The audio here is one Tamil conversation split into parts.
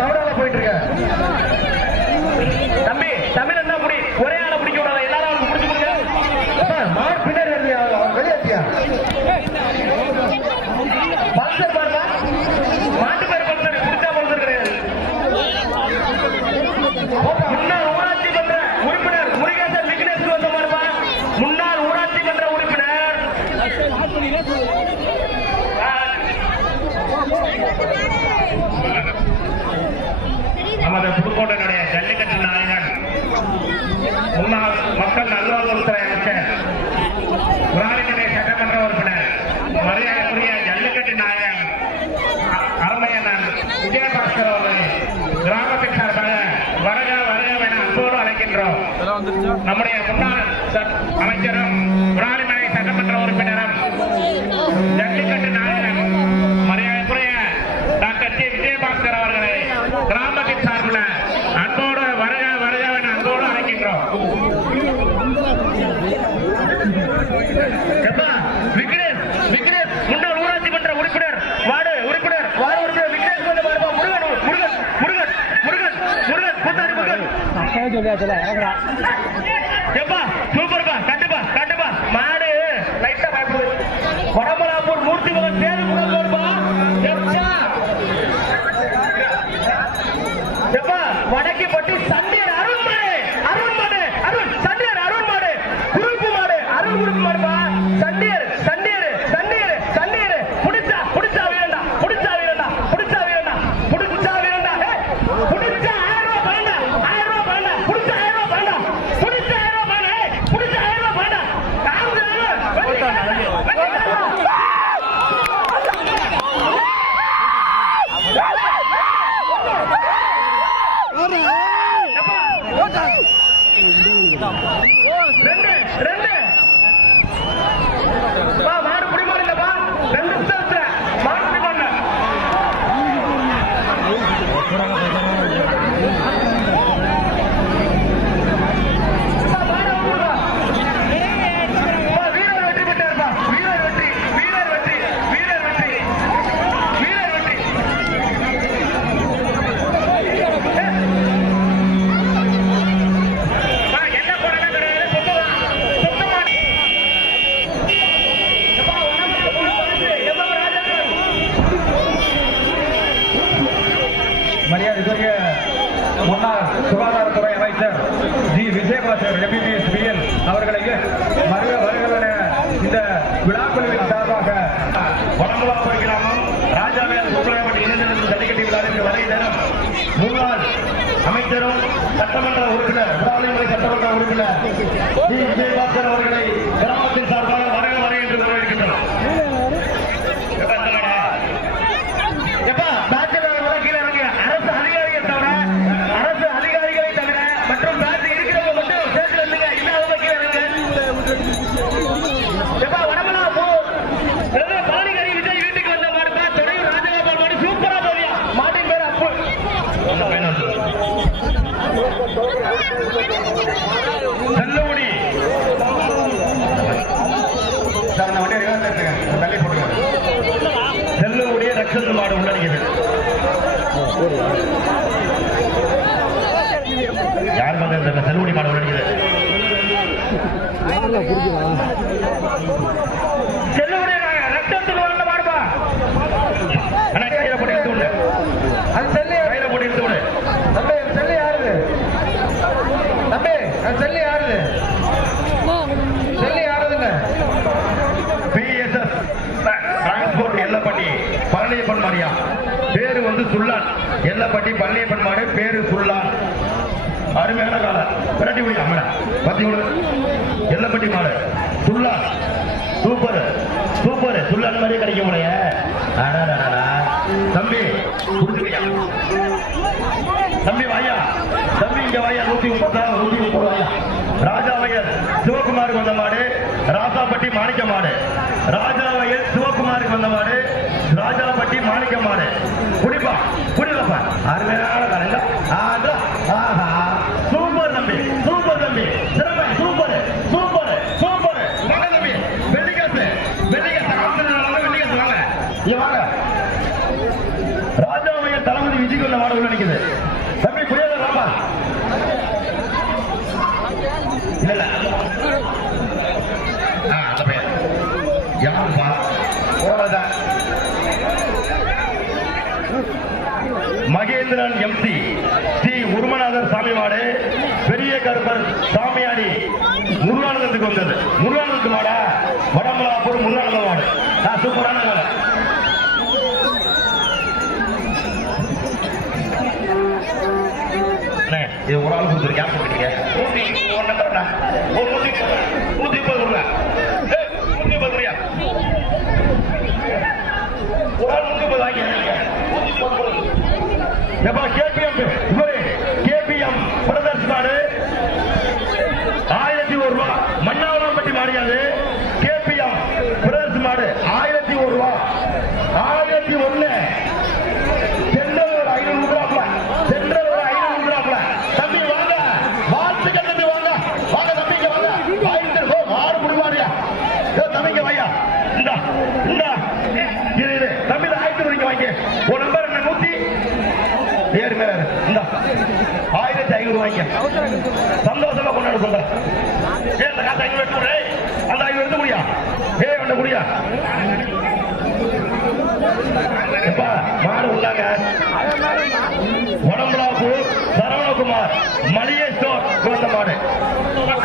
சவுடால போயிட்டு இருக்க தம்பி. தமிழ் என்ன முடி ஒரே ஆளை பிடிக்க விடாத, எல்லாரும் அவனுக்கு பிடிச்சு கொடுங்க. மாடு பின்னாடி வெளியாச்சியா பல்சர் பாருங்க. மாட்டு பேர் பல்சர், பிடிச்சா பல்சர் கிடையாது. முன்னாள் ஊராட்சி மன்ற உறுப்பினர் முருகேசன் விக்னேஷ் வந்த மாதிரிப்பா. முன்னாள் ஊராட்சி மன்ற உறுப்பினர் நமது புதுக்கோட்டையினுடைய ஜல்லிக்கட்டு நாயகன் முன்னாள் மக்கள் நல்வாழ்வுத்துறை அமைச்சர் விராலிமலை சட்டமன்ற உறுப்பினர் மரியாதைக்குரிய ஜல்லிக்கட்டு நாயகன் அருமையண்ணன் விஜயபாஸ்கர் அவர்களை கிராமத்தின் சார்பாக வருக வருக என அன்போடு அழைக்கின்றோம். நம்முடைய முன்னாள் அமைச்சரும் விராலிமலை சட்டமன்ற உறுப்பினரும் ஜல்லிக்கட்டு நாயகன் மரியாதைக்குரிய டாக்டர் டி விஜயபாஸ்கர் அவர்களை கிராமத்தின் சார்பில் அன்போடு வருக வருக என அன்போடு அழைக்கின்றோம். விக்னேஷ் முன்னாள் ஊராட்சி மன்ற உறுப்பினர் வார்டு உறுப்பினர் விக்னேஷ் வந்து பாருப்பா. முருகன் முருகன் முருகன் முருகன் முருகன் புத்தாரி முருகன் எப்பா சூப்பர்பா. கட்டுப்பா கட்டுப்பா. மாடு லைட்டா பயப்படுது. வடமலாப்பூர் மூர்த்தி மகன் தேர்வு முதல் வருப்பா. எப்பா வடக்கிப்பட்டி சண்டியர் அருண் மாடு அருண் மாடு அருண் சண்டியர் அருண் மாடு குறுப்பு மாடு அருண் குறுப்பு மாடுப்பா. சண்டியர் சண்டியர் சண்டியர் சண்டியர் புடிச்சா புடிச்சா வீரண்டா புடிச்சா வீரண்டா புடிச்சா வீரண்டா புடிச்சா வீரண்டா. புடிச்சா 1000 ரூபாய் வேண்டா 1000 ரூபாய் வேண்டா புடிச்சா 1000 ரூபாய் வேண்டா புடிச்சா 1000 ரூபாய் வேண்டா புடிச்சா 1000 ரூபாய் வேண்டா. மாடு புடிமாடு இல்லப்பா. 2 நிமிஷம் மாடு புடிமாடு. வீரர் வெற்றி பெற்றார்ப்பா. வீரர் வெற்றி வீரர் வெற்றி வீரர் வெற்றி வீரர் வெற்றி. என்ன போறாங்க கிடையாது. மரியாதைக்குரிய முன்னாள் சுகாதாரத்துறை அமைச்சர் ஜி விஜயபாஸ்கர் MBBS BL அவர்களுக்கு வருக வருகிற இந்த விழாக்குழுவின் சார்பாக வடமலாப்பூர் கிராமம் ராஜாவேல் சுப்ரமணிய இளைஞர்கள் ஜல்லிக்கட்டு விழாவிற்கு வரை நேரம் முன்னாள் அமைச்சரும் சட்டமன்ற உறுப்பினர் விராலிமலை சட்டமன்ற உறுப்பினர் ஜி விஜயபாஸ்கர் அவர்களை கிராமத்தின் சார்பாக வருக வரை என்று வரவேற்கின்றனர். அரசு அதிகாரிகளை தவிர மற்றும் பேட்ச் இருக்கிறவங்க மட்டும் சேர்த்து வந்துங்க. இல்லாதவங்க கீழே வடமலாப்பூர் பாலிகரி விஜய் வீட்டுக்கு வந்த மாடுப்பா. தொடையூர் ராஜகோபால் மாடு சூப்பரா போவியா. மாட்டின் பேர் அப்பு. செல்லுமுடி தள்ளி போடுங்க. செல்லுமுடிய ரக்ஷத்து மாடு உள்ளடிக்குது. யார் வந்து செல்லுமுடி மாடு உள்ளடிக்குது. செல்லுமுடி ரக்ஷத்தில் வளர்ந்த மாடுப்பா. ஆனா கையில போட்டு எடுத்து விடு. அது செல்லு கையில போட்டு எடுத்து விடு. தம்பி செல்லு யாருது? தம்பி செல்லு யாருது? செல்லு யாருதுங்க? PSS டிரான்ஸ்போர்ட் எல்லப்பட்டி பழனியப்பன் மாடியா. பேரு வந்து சுல்லான். எல்லப்பட்டி பழனியப்பன் மாடு பேரு சுல்லான். அருமையான காலம் விரட்டி விடு. அம்மன பத்தி விடு. எல்லப்பட்டி மாடு சுல்லான். Super super. சுல்லான் மாதிரியே கிடைக்க முடிய. தம்பி குடுத்துக்கியா தம்பி வாயா. தம்பி இங்க வாயா. 130 வாயா. ராஜாவையர் சிவகுமாருக்கு வந்த மாடு ராசாப்பட்டி மாணிக்க மாடு. ராஜாவையர் சிவகுமாருக்கு வந்த மாடு ராஜாப்பட்டி மாணிக்க மாடு. குடிப்பா குடிப்பா. அருமையான கலைங்க. சூப்பர் தம்பி சூப்பர் தம்பி. சிறப்பை சூப்பர் சூப்பர் சூப்பர். வாங்க தம்பி. வெள்ளிக்காசு வெள்ளிக்காசு வெள்ளிக்காசு வாங்க. வாங்க ராஜாவையர் தளபதி விஜய் கொண்ட மாடு உள்ள நிக்குது. தம்பி புரியாத ராமா இல்ல அந்த பையன் யாருப்பா போறதான் மகேந்திரன் எம்சி ஸ்ரீ உருமநாதர் சாமி மாடு பெரிய கருப்பர் சாமியாடி முருகானந்தத்துக்கு வந்தது. முருகானந்தத்து மாடா வடமலாப்பூர் முருகானந்த மாடு. சூப்பரான மாடு. இது ஒரு ஆள் கொடுத்துரு கேப் போட்டுருக்கீங்க. 130 ரூபா 130 ரூபா ஒரு ஆள் 130 வாங்கிக்க. கேபிஎம் பிரதர்ஸ் மாடு 1001 ரூபா. மன்னாவரம்பட்டி மாடியாது. கேபிஎம் பிரதர்ஸ் மாடு 1001 ரூபா. 1001 சென்ட்ரல் ஒரு 500 ரூபாய்ல. சென்ட்ரல் ஒரு 500 ரூபாய்ல. தம்பி வாங்க வாழ்த்துக்கள் தம்பி வாங்க வாங்க தம்பிங்க வாங்க வாங்கிட்டு போ மாடு முடிவாரியா தம்பிங்க வாயா இந்த இந்த இது தம்பி 1000 ரூபாய்க்கு வாங்கி ஒரு நம்பர் என்ன 100 பேர் மேல இந்த 1500 ரூபாய்க்கு சந்தோஷமா கொண்டாடு சொல்ற. அந்த காசு 500 எடுத்து அந்த 500 எடுத்து முடியா வந்த முடியா மாடு உள்ளாங்க. வடமலாப்பூர் சரவணகுமார் மளிகை ஸ்டோர் வந்த மாடு.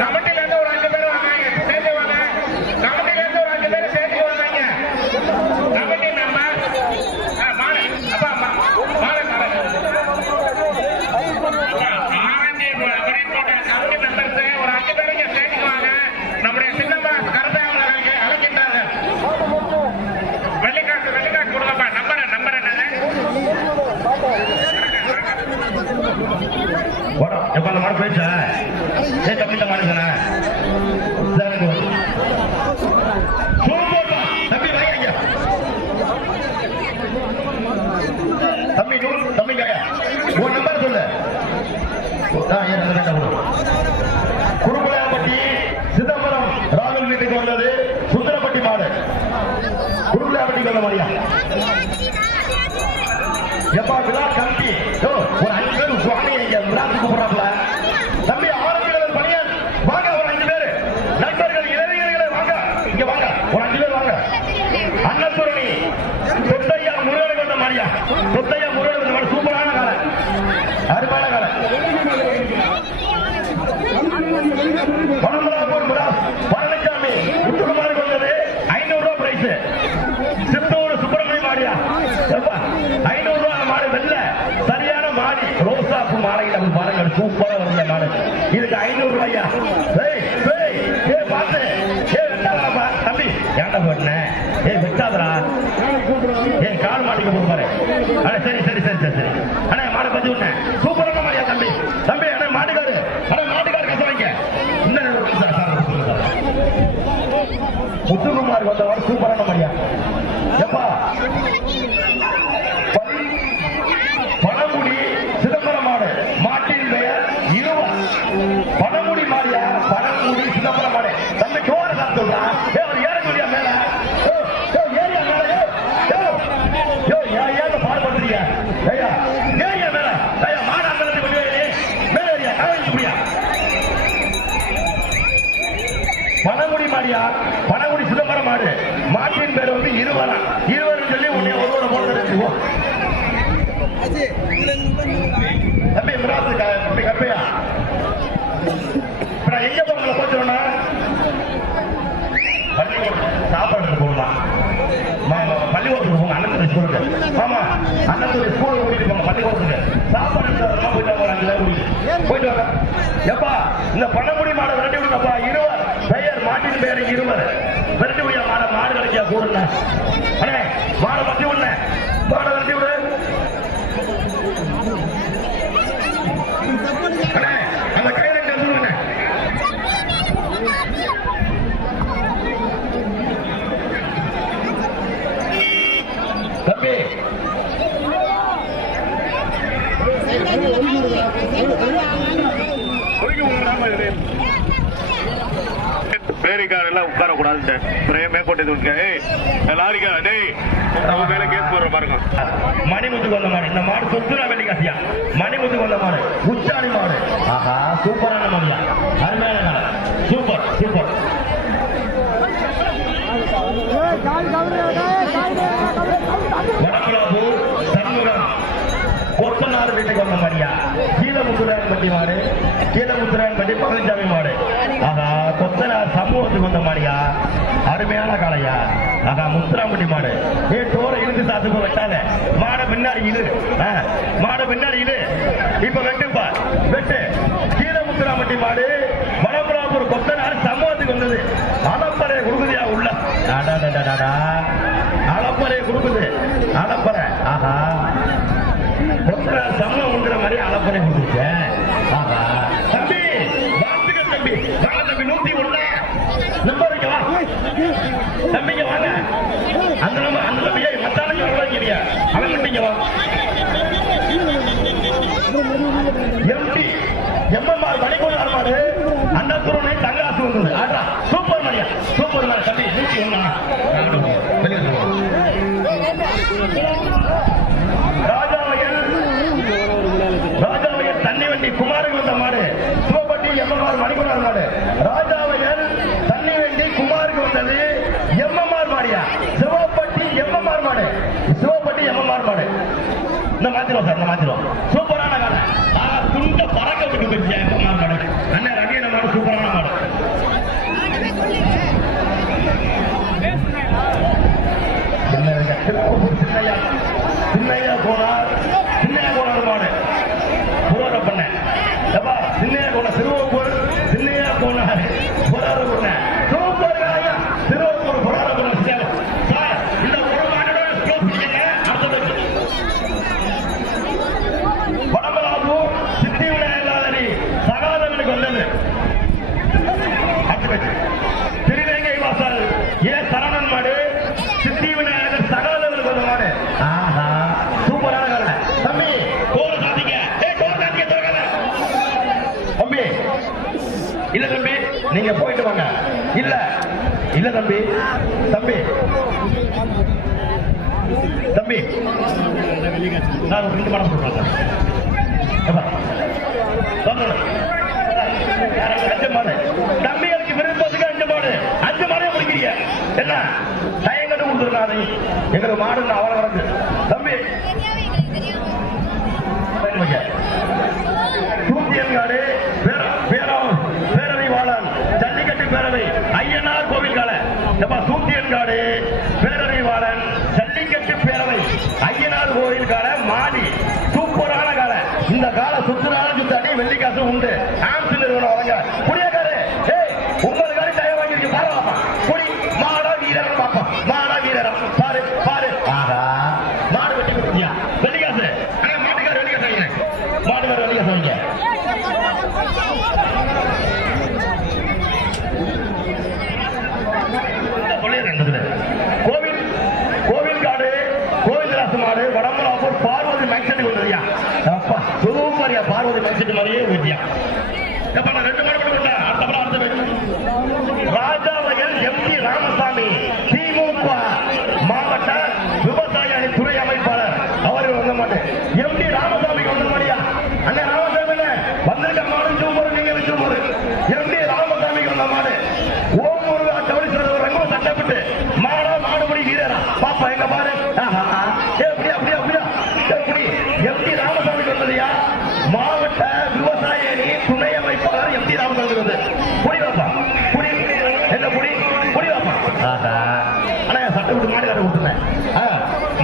கமிட்டில இருந்து ஒரு 5 பேர் வாங்க சேர்த்து வாங்க. கமிட்டில இருந்து ஒரு 5 பேர் சேர்த்து வாங்க. கமிட்டி மெம்பர் மாடு அப்பா மாடு ஆரஞ்சு கமிட்டி மெம்பர்ஸ் ஒரு 5 பேருக்கு சேர்த்துக்குவாங்க. நம்முடைய சின்னம்மா கருத்தை அழைக்கின்றார்கள். வெள்ளிக்காசு கொடுங்கப்பா. நம்பர் என்னது எப்ப அந்த மாடு போயிடுச்சா? கம்மிட்ட மாடு தானே தம்பி வாங்க தம்பி தம்பி காயா ஒரு நம்பர் சொல்லு. குருகுலாப்பட்டி சிதம்பரம் ராகுல் வீட்டுக்கு வந்தது. சுந்தரப்பட்டி மாடு குருகுலாப்பட்டிக்கு வந்த மாதிரியா எப்பா விழா கம்பி ஒரு 5 பேர் விழாத்துக்கு போறாப்ல. தம்பி ஆரோக்கியம் பணியார் வாங்க ஒரு 5 பேர் நண்பர்கள் இளைஞர்களை வாங்க இங்க வாங்க ஒரு 5 பேர் வாங்க. அன்னசுரணி சொத்தையா முருகனுக்கு வந்த மாதிரியா சொத்தையா முருகனுக்கு வந்த மாதிரி சூப்பரான காலை அருமையான காலை. பணமராபூர் பழனிசாமி முத்துக்குமாருக்கு வந்தது 500 ரூபாய் பிரைஸ். சித்தூர் சுப்பிரமணிய மாடியா 500 ரூபாய் மாடு வெள்ள சரியான மாடி ரோசாப்பு மாலையில் நம்ம பாருங்கள் சூப்பரா வந்த மாடு. இதுக்கு 500 ரூபாயா பார்த்து தம்பி ஏன்டா போட்டன வெட்டாதரா கால் மாட்டிக்க போடுவாரு. சரி சரி சரி சரி சரி அண்ணா மாடை பத்தி விட்டேன் சூப்பரான மாடியா தம்பி தம்பி அண்ணா மாட்டுக்காரு மாட்டுக்காரு கச வைக்க முத்துக்குமாருக்கு வந்தவர் சூப்பரான மாடியா. எப்பா பணமுடி சிதம்பரம் மாடு மாட்டின் பெயர் இருவர். பணமுடி மாடியா பணமுடி சிதம்பரம் மாடு. தம்பி சோறு சாப்பிட்டு அவர் ஏற முடியா மேல ஏரியா மேல ஏன் பாடுபடுறீங்க ஐயா ஏரியா மேல ஐயா மாடு அந்த மேல ஏரியா கவனிக்க முடியா. பணமுடி மாடியா பணமுடி சிதம்பரம் மாடு மாட்டின் பேர் வந்து இருவரா இருவர் சொல்லி உன்னை ஒருவரை போல தம்பி மிராசு கப்பையா எங்க போறீங்களா போச்சோன்னா பள்ளிக்கூடம் சாப்பாடு போகலாம். பள்ளிக்கூடத்துக்கு போங்க அண்ணன் ஸ்கூலுக்கு. ஆமா அண்ணன் ஸ்கூலுக்கு கூட்டிட்டு போங்க பள்ளிக்கூடத்துக்கு சாப்பாடு போயிட்டு வாங்க. எப்பா இந்த பணமுடி மாடை விரட்டி விடுங்கப்பா. இருவர் பெயர் மாட்டின் பெயர் இருவர் விரட்டி விடியா மாடை மாடு கிடைக்கியா கூடுங்க. அண்ணே மாடை பத்தி விடுன மாடை விரட்டி விடு. அந்த கையில சொல்லுங்க தம்பி பேரிக்காரெல்லாம் உட்காரக்கூடாது. மேற்கொண்டு லாரிக்கா டேய் நம்ம மேல கேஸ் போடுற பாருங்க. மணிமுத்துக்கு வந்த மாதிரி இந்த மாடு சொத்துனா வெள்ளிக்காசு வெற்றியா. மணிமுத்து வந்த மாடு உச்சாணி மாடு. ஆஹா சூப்பரான மாடியா, அருமையான மாடு, சூப்பர் சூப்பர். வடக்குலாபூர் சண்முகம் கொத்தனார் வீட்டுக்கு வந்த மாடியா. கீழமுத்துரான் பட்டி மாடு, கீழமுத்துரான் பட்டி பழனிசாமி மாடு. ஆகா கொத்தனார் சமூகத்துக்கு வந்த மாடியா, அருமையான காளையா. ஆகா முத்துராம்பட்டி மாடு. டோர இழுத்து சாத்து வெட்டாத மாட பின்னாடி இழு, மாட பின்னாடி இழு. இப்ப வெட்டுப்பா வெட்டு. கீழமுத்துராம்பட்டி மாடு வடக்குலாபூர் கொத்தனார் சமூகத்துக்கு வந்தது. அலப்பறை கொடுக்குதியா உள்ள, அலப்பறை கொடுக்குது அலப்பறை. ஆஹா சமூகம் உண்டுற மாதிரி அலப்பறை கொடுத்துருக்க. ஆஹா தம்பி வாழ்த்துக்கள் தம்பி, வாங்க தம்பி 101 நம்பருக்கு வா தம்பிங்க வாங்க. அந்த நம்பர் அந்த தம்பியை மத்தானுக்கு வரலாங்கிறியா, அவன் தம்பிங்க வா. எம்டி எம்எம்ஆர் மணிக்கூட மாடு அண்ணாத்துறை தங்காசு வந்தது. ஆடா சூப்பர் மணியா, சூப்பர் மாடு தம்பி 101. ராஜாவையல் தண்ணி வண்டி குமாருக்கு வந்த மாடு சிவப்பட்டி எம்எம்ஆர் மணிக்கூட மாடு. ராஜாவையல் தண்ணி வண்டி குமாருக்கு வந்தது எம்எம்ஆர் மாடியா, சிவப்பட்டி எம்எம்ஆர் மாடு, சிவப்பட்டி எம்எம்ஆர் மாடு. இந்த மாத்திரம் சார், இந்த மாத்திரம் சூப்பரான காலை. துண்ட பறக்க விட்டு போயிடுச்சு எம்எம்ஆர் மாடு. அண்ணன் ரவியன மாடு சூப்பரான மாடு. சின்னையா கோனார், சின்னையா கோனார் மாடு புரோர பண்ண. சின்னையா கோண சிறுவப்பூர், சின்னையா கோனார் புரோர பண்ண. சூப்பர் காலையா சிறுவப்பூர் புரோர பண்ண. சார் இந்த ஒரு மாடோட வடமலாபு சித்தி விநாயகரி சகாதவனுக்கு வந்தது. திருவேங்கை வாசல் ஏ சரவணன் மாடு சித்தி விநாயகர் சகாதவனுக்கு வந்த மாடு. ஆஹா சூப்பரான கால தம்பி. கோல சாதிங்க தம்பி. இல்ல தம்பி நீங்க போயிட்டு வாங்க. இல்ல இல்ல தம்பி, தம்பி தம்பி நான் 2 படம் சொல்றேன். 5 மாடு தம்பிகளுக்கு விருப்பத்துக்கு 5 மாடு, 5 மாடே முடிக்கிறீங்க என்ன தயங்கட்டு கொடுத்துருக்காது. எங்களுக்கு மாடு அவ்வளவு வரது தம்பி. சூத்தியன்காடு பேரறிவாளன் ஜல்லிக்கட்டு பேரவை ஐயனார் கோவில் கால. சூத்தியன்காடு பேரறிவாளன் ஜல்லிக்கட்டு பேரவை ஐயனார் கோவில் கால மாடி சூப்பரான கால. இந்த கால சுற்றுலான சுத்தாடி வெள்ளிக்காசு உண்டு. ஆம்ஸ் நிறுவனம் அவங்க புரியக்காரு. உங்களுக்காக தயவு வாங்கி பாருவாப்பா. புடி மாடா வீரரம் பாப்பா, மாடா வீரரம் பாரு பாரு. ஆகா மாடு வெட்டி கொடுத்தியா வெள்ளிக்காசு. மாட்டுக்கார வெள்ளிக்காசு வாங்க, மாட்டுக்கார வெள்ளிக்காசு வாங்க. கோவில்காடு கோவிந்தராசு மாடு வடமலாபூர் பார்வதி மைசெட்டு வந்ததுயா. அப்பா சூப்பரியா, பார்வதி மைசெட்டு மாதிரியே வெட்டியா. நான் 2 மாடு கொடுத்தா அடுத்த ராஜாவையல் எம்பி ராமசாமி திமுக மாவட்ட விவசாய அணி துறை அமைப்பாளர் அவர்கள் வந்த மாட்டு. எம்பி ராமசாமிக்கு வந்த மாடியா. அண்ணன் ராமசாமி வந்திருக்க மாடு சூப்பர், நீங்க சூப்பர். எம்பி ராமசாமிக்கு வந்த மாடு. ஓம் முருகா கவனிச்சு ரொம்ப சட்டப்பட்டு மாடா மாடுபடி வீரரா பாப்பா எங்க பாரு. எப்படி அப்படியா அப்படியா எப்படி எம்பி ராமசாமிக்கு வந்ததையா. மாவட்ட விவசாய அணி துணை அமைப்பாளர் எம்பி ராமசாமி வந்து புடி வாப்பா, புடி என்ன புடி புடி வாப்பா. ஆனா சட்டப்பட்டு மாடுகார விட்டுருந்தேன்,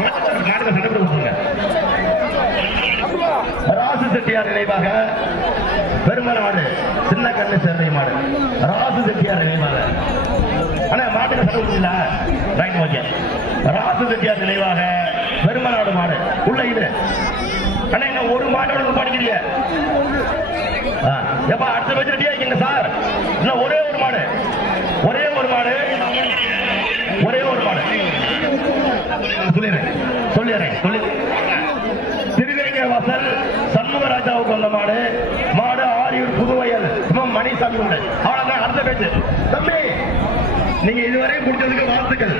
மாடுகார சட்டப்பட்டு விட்டுருங்க. ராசு செட்டியார் நினைவாக பெருமநாடு சின்ன கண்ணு சேர்ந்த மாடு ராசு செட்டியார் நினைவாக. ஆனா மாட்டுக்கு சட்டம் விட்டுல ரைட் ஓகே. ராசு செட்டியார் நினைவாக பெருமநாடு மாடு உள்ள இது. ஆனா என்ன ஒரு மாட்டோட படிக்கிறீங்க எப்ப அடுத்த வச்சு ரெடியா இருக்கீங்க சார். இன்னும் ஒரே ஒரு மாடு, ஒரே ஒரு மாடு, ஒரே ஒரு மாடு சொல்லிடுறேன் சொல்லி. திருவேங்கை வாசல் சண்முகராஜாவுக்கு வந்த மாடு. மாடு ஆரியூர் புதுவயல் மணிசாமி மாடு. அவ்வளவுதான் அடுத்த பேச்சு தம்பி. நீங்க இதுவரை கொடுத்ததுக்கு வாழ்த்துக்கள்.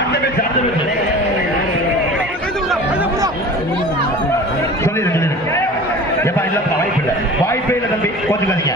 அடுத்த பேச்சு அடுத்த பேச்சு சொல்லிடுங்க. எப்பா இல்லப்பா வாய்ப்பு இல்லை, வாய்ப்பே இல்லை தம்பி, கோச்சுக்காதீங்க.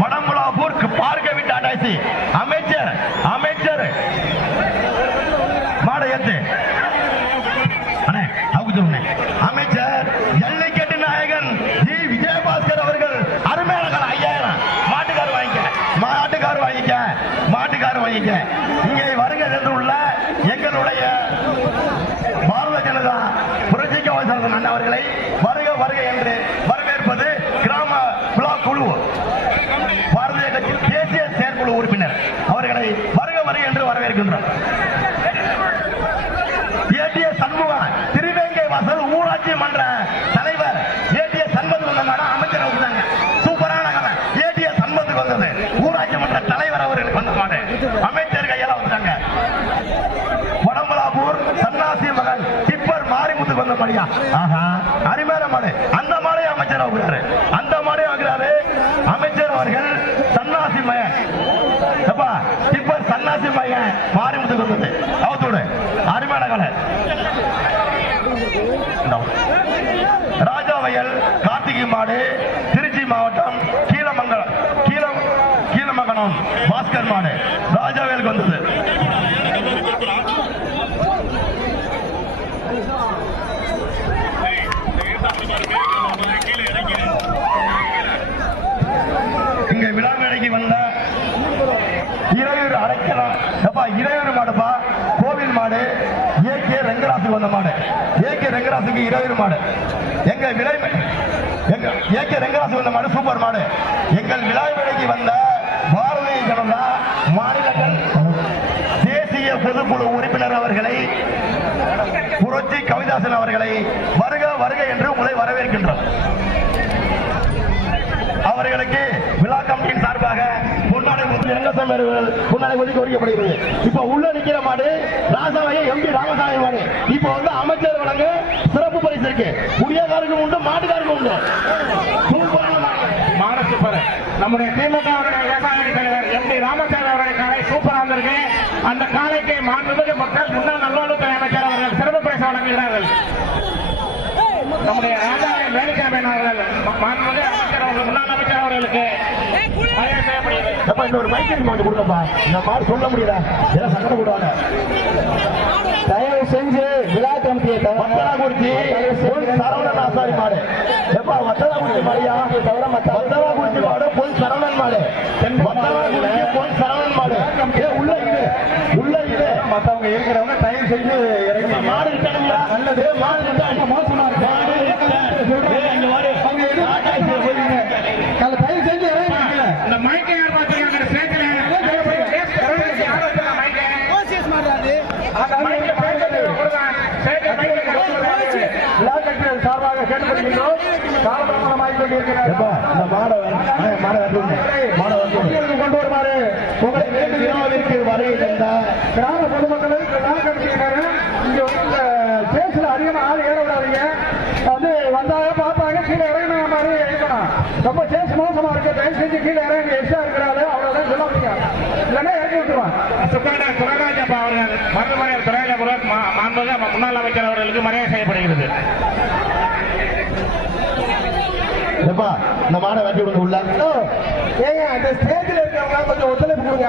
வடமுலாப்பூர் பார்க்க டாடாசி அமைச்சர் அமைச்சர் மாட ஏத்து அமைச்சர் ஜல்லிக்கட்டு நாயகன் ஜி விஜயபாஸ்கர் அவர்கள் அருமையான 5000 மாட்டுக்கார் வாங்கிக்க, மாட்டுக்கார் வாங்கிக்க, மாட்டுக்கார் வாங்கிக்க. இங்கே வருகை சென்றுள்ள எங்களுடைய பாரதிய ஜனதா புரட்சி கவசம் அண்ணா அவர்களை வருக வருக என்று வரவேற்பது கிராம பிளாக் குழு பாரதிய கட்சி தேசிய செயற்குழு உறுப்பினர் அவர்களை வருக வருக என்று வரவேற்கின்றோம். ஏடிஎஸ் சண்முகம் திருவேங்கை வாசல் ஊராட்சி மன்ற தலைவர் ஏடிஎஸ் சண்முகம் வந்தாங்க, அமைச்சர் வந்தாங்க, சூப்பரான கதை. ஏடிஎஸ் சண்முகத்துக்கு வந்தது ஊராட்சி மன்ற தலைவர் அவர்களுக்கு வந்த மாடு அமைச்சர் கையெல்லாம் வந்தாங்க. வடமலாப்பூர் சன்னாசி மகன் டிப்பர் மாரிமுத்துக்கு வந்த மாடியா, ஆஹா அருமையான மாடு. அந்த மாடையும் அமைச்சர் ஆகுறாரு, அந்த மாடையும் ஆகுறாரு அமைச்சர் அவர்கள். சன்னாசி மகன் டிப்பர் சன்னாசி மகன் மாரிமுத்துக்கு வந்தது அவத்தோடு அருமையான கலை. ராஜாவயல் கார்த்திகை மாடு திருச்சி மாவட்டம் கீழமங்கலம் பாஸ்கர் மாடு ராஜாவயலுக்கு வந்தது. இங்க விழா மேடைக்கு வந்த இறையூர் அடைக்கலாம் இறையூர் மாடுப்பா, கோவில் மாடு ஏகே ரெங்கராசுக்கு வந்த மாடு. ஏகே ரெங்கராசுக்கு இறையூர் மாடு. எங்க விலை ஏகே ரெங்கராசுக்கு வந்த மாடு சூப்பர் மாடு. எங்கள் விழா மேடைக்கு வந்த பாரதிய ஜனதா மாநிலங்கள் தேசிய பொதுக்குழு உறுப்பினர் அவர்களை புரட்சி கவிதாசன் அவர்களை வருக வருக என்று உங்களை வரவேற்கின்றோம். அவர்களுக்கு விழா கமிட்டியின் சார்பாக பொன்னாடை ஒதுக்கி ஒதுக்கப்படுகிறது. இப்ப உள்ள நிக்கிற மாடு ராசாவைய எம்பி ராமசாமி மாடு. இப்ப வந்து அமைச்சர் வழங்க சிறப்பு பரிசு இருக்கு. குடியாக்காருக்கும் உண்டு, மாட்டுக்காருக்கும் உண்டு. மாடு சூப்பர். நம்முடைய திமுக விவசாய தலைவர் எம்பி ராமசாமி அவருடைய காலை சூப்பராக இருந்திருக்கு. அந்த காலைக்கு மாண்புமிகு மக்கள் முன்னாள் நல்வாழ்வுத்துறை அமைச்சர் அவர்கள் சிறப்பு பரிசு வழங்குகிறார்கள். நம்முடைய ராஜா வேலுசாமி அவர்கள் மாண்புமிகு அமைச்சர் அவர்கள் முன்னாள் அமைச்சர் அவர்களுக்கு இன்னொரு மைக்கேல் மாடு கொடுங்கப்பா. இந்த மாடு சொல்ல முடியல, எல்லாம் சங்கடம் போடுவாங்க. தயவு செஞ்சு விழா கமிட்டியை வத்தலாக்குறிச்சி சரவணன் ஆசாரி மாடு. எப்பா வத்தலாக்குறிச்சி மாடியா? வத்தலாக்குறிச்சி மாடு பொன் சரவணன் மாடு. வத்தலாக்குறிச்சி பொன் சரவணன் மாடு. உள்ள இது உள்ள இது மத்தவங்க இருக்கிறவங்க தயவு செஞ்சு இறங்கி மாடு இருக்கணுங்களா? நல்லது மாடு மோசமா இருக்கு. தயவு செஞ்சு இறங்க. இந்த மைக்கை யார் பார்த்துருக்காங்க? சேர்க்கல சார்பாக கேட்டுக்கொள்கின்றோம். கொண்டு வருமாறு உங்களை விழாவிற்கு வருகை தந்த கிராம பொதுமக்களுக்கு இங்க வந்து பேசுல அதிகமா ஆள் ஏற விடாதீங்க. வந்து வந்தாங்க பார்ப்பாங்க, கீழே இறங்கின மாதிரி இருக்கணும். ரொம்ப சேஸ் மோசமா இருக்கு. தயவு செஞ்சு கீழே இறங்கி எக்ஸ்ட்ரா இருக்கிறாரு அவ்வளவுதான் சொல்ல முடியும். இல்லைன்னா இறங்கி விட்டுருவான். துரைராஜப்பா அவர்கள் மருத்துவமனையில் துரைராஜபுரம் மாண்புமிகு முன்னாள் அமைச்சர் அவர்களுக்கு மரியாதை செய்யப்படுகிறது. இந்த மாடை வெட்டி விடுங்க உள்ள. ஏங்க அந்த ஸ்டேஜ்ல இருக்கவங்க கொஞ்சம் ஒத்துழைப்பு கொடுங்க.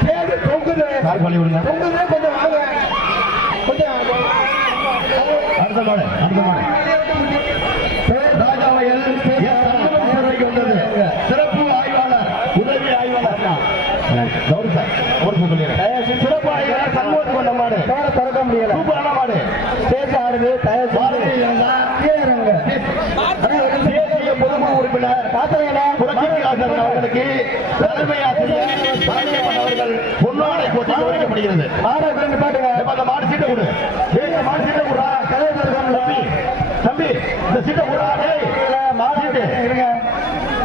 ஸ்டேஜ் தொங்குது, பண்ணி விடுங்க. தொங்குது, கொஞ்சம் வாங்க. கொஞ்சம் அடுத்த மாடு ராஜாவயல் வந்தது. சிறப்பு ஆய்வாளர் உதவி ஆய்வாளர் சிறப்பு ஆய்வாளர் சண்முகத்துக்கு வந்த மாடு. திறக்க முடியல. சூப்பரான மாடு. ஸ்டேஜ் ஆடுது. பொதுக்குழு உறுப்பினர் அவர்களுக்கு தலைமை ஆசிரியர் அவர்கள் பொன்னாடை போட்டி வைக்கப்படுகிறது. அந்த மாடு சீட்டு சீட்டை கொடு. ஏய் மாடு சீட்டை கொடுறா. தம்பி தம்பி இந்த சீட்டை கொடுறா. டேய் மாடு இருங்க.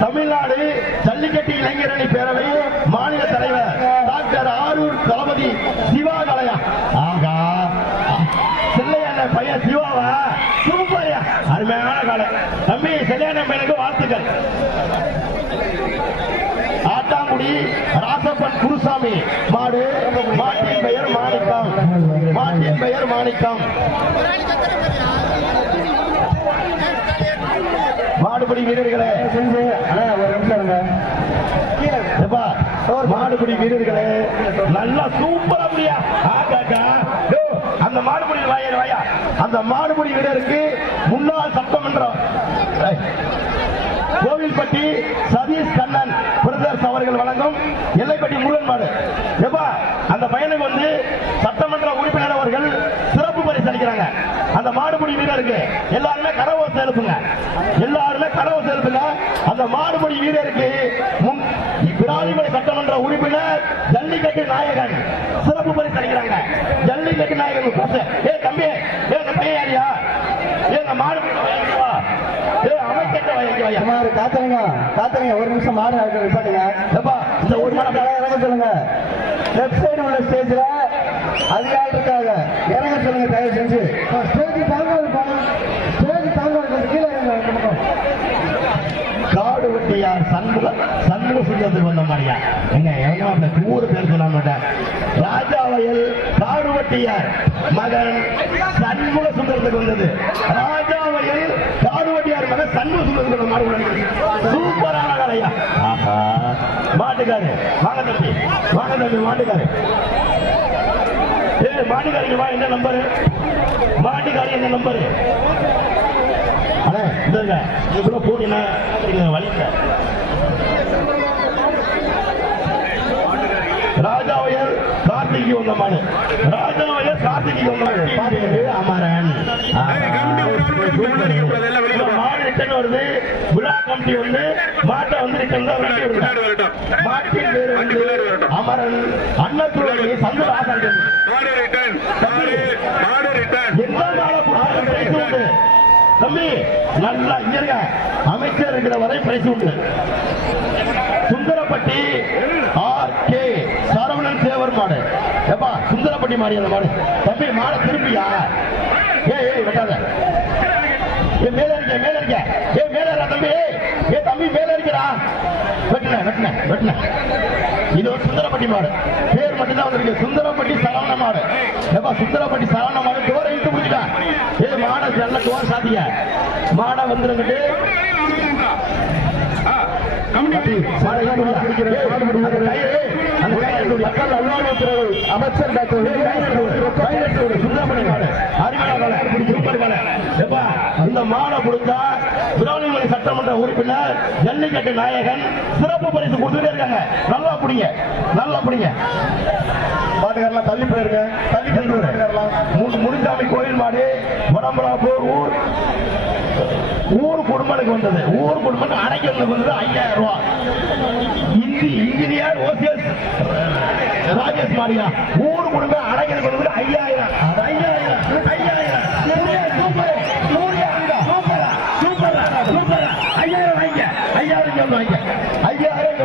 தமிழ்நாடு ஜல்லிக்கட்டு இளைஞரணி பேரவை மாநில தலைவர் டாக்டர் ஆரூர் தளபதி சிவா கலையா. ஆகா செல்லையான பையன் சிவாவா சூப்பரியா அருமையான காலை. தம்பி செல்லையான பையனுக்கு வாழ்த்துக்கள். ஆட்டாங்குடி ராசப்பன் குருசாமி மாடு. மாட்டின் பெயர் மாணிக்கம். மாட்டின் பெயர் மாணிக்கம். மாடுபிடி வீரர்களே ஒரு நிமிஷம் மாடுபிடி வீரர்களே நல்லா சூப்பரா முடியா. அந்த மாடுபிடி வாயா. அந்த மாடுபிடி வீரருக்கு முன்னாள் சட்டமன்றம் கோவில்பட்டி சதீஷ் கண்ணன் பிரதர்ஸ் அவர்கள் வழங்கும் எல்லைப்பட்டி முருகன் மாடு. எப்பா அந்த பையனுக்கு வந்து சட்டமன்ற உறுப்பினர் அவர்கள் சிறப்பு பரிசு அளிக்கிறாங்க. அந்த மாடுபிடி வீரருக்கு எல்லாருமே கரவோசை எழுப்புங்க. எல்லாருமே கரவோசை எழுப்புங்க. அந்த மாடுபிடி வீரருக்கு விராலிமலை சட்டமன்ற உறுப்பினர் ஜல்லிக்கட்டு நாயகன் சிறப்பு பரிசு அளிக்கிறாங்க. ஜல்லிக்கட்டு நாயகன் ஏ தம்பி ஏ அந்த பையன் யாரியா? ஏங்க மாடு காத்துறீங்க ஒரு நிமிஷம் மாடு நிப்பாட்டுங்க. இந்த ஒரு மாடு இறங்க சொல்லுங்க. லெப்ட் சைடு உள்ள ஸ்டேஜ்ல அதிகாரிக்காக இறங்க சொல்லுங்க. தயவு செஞ்சு ஸ்டேஜ் தாங்க கீழே இறங்க. காடு வெட்டியார் சண்முக சுந்தரத்துக்கு வந்த மாதிரியா எங்க ஊரு பேர் சொல்ல மாட்டேன். ராஜாவயல் காடு வெட்டியார் மகன் சண்முக சுந்தரத்துக்கு வந்தது. ராஜாவயல் காடு வெட்டியார் மகன் சண்முக சுந்தரத்துக்கு மாடு சூப்பரான கலையா. ஆஹா மாட்டுக்காரு வாங்க தம்பி மாட்டுக்காரு. மாட்டுக்காரிங்க வா. என்ன நம்பரு மாட்டுக்காரி? என்ன நம்பரு? போனீங்கன்னா வலிங்க. ராஜாவையர் கார்த்திகை வந்த மாடு. ராஜாவையர் கார்த்திகை வந்த மாடு. அமரன் மாடு ரிட்டன் வருது. விழா கமிட்டி வந்து மாட்டை வந்து ரிட்டன் தான். மாட்டின் பேர் வந்து அமரன் அன்னத்துறை சந்தர ஆசாரி. தம்பி நல்லா இங்க அமைச்சர் இருக்கிற வரை பிரைஸ் உண்டு. சுந்தரப்பட்டி RK சரவணன் தேவர் மாடு. எப்பா சுந்தரப்பட்டி மாடி அந்த மாடு. தம்பி மாடை திருப்பியா? ஏய் வெட்டாத. மேல இருக்க தம்பி. தம்பி மேல இருக்கா? வெட்டின. இது ஒரு சுந்தரப்பட்டி மாடு. பேர் மட்டும் தான் வந்திருக்கு. சுந்தரப்பட்டி சரவண மாடு. எப்பா சுந்தரப்பட்டி சரவண மாடு டோரை இழுத்து முடிச்சுட்டா. மாடை நல்ல டோர் சாத்திய மாடை வந்துருக்கிட்டு அமைச்சர் இந்த மாடை கொடுத்தா விராலிமலை சட்டமன்ற உறுப்பினர் ஜல்லிக்கட்டு நாயகன் சிறப்பு பரிசு கொடுத்துட்டே இருக்காங்க. நல்லா பிடிங்க. மாட்டுக்காரெல்லாம் தள்ளி போயிருங்க. முடிஞ்சாமி கோயில் மாடு வடம்பலாப்பூர் ஊர் குடும்பத்துக்கு வந்தது. ஊர் குடும்பத்துக்கு அடைக்கிறதுக்கு வந்தது 5000 ரூபாய். இன்ஜினியர் ஓசிஎஸ் ராஜேஷ் மாடியா ஊர் குடும்பம் அடைக்கிறதுக்கு வந்தது 5000. 5000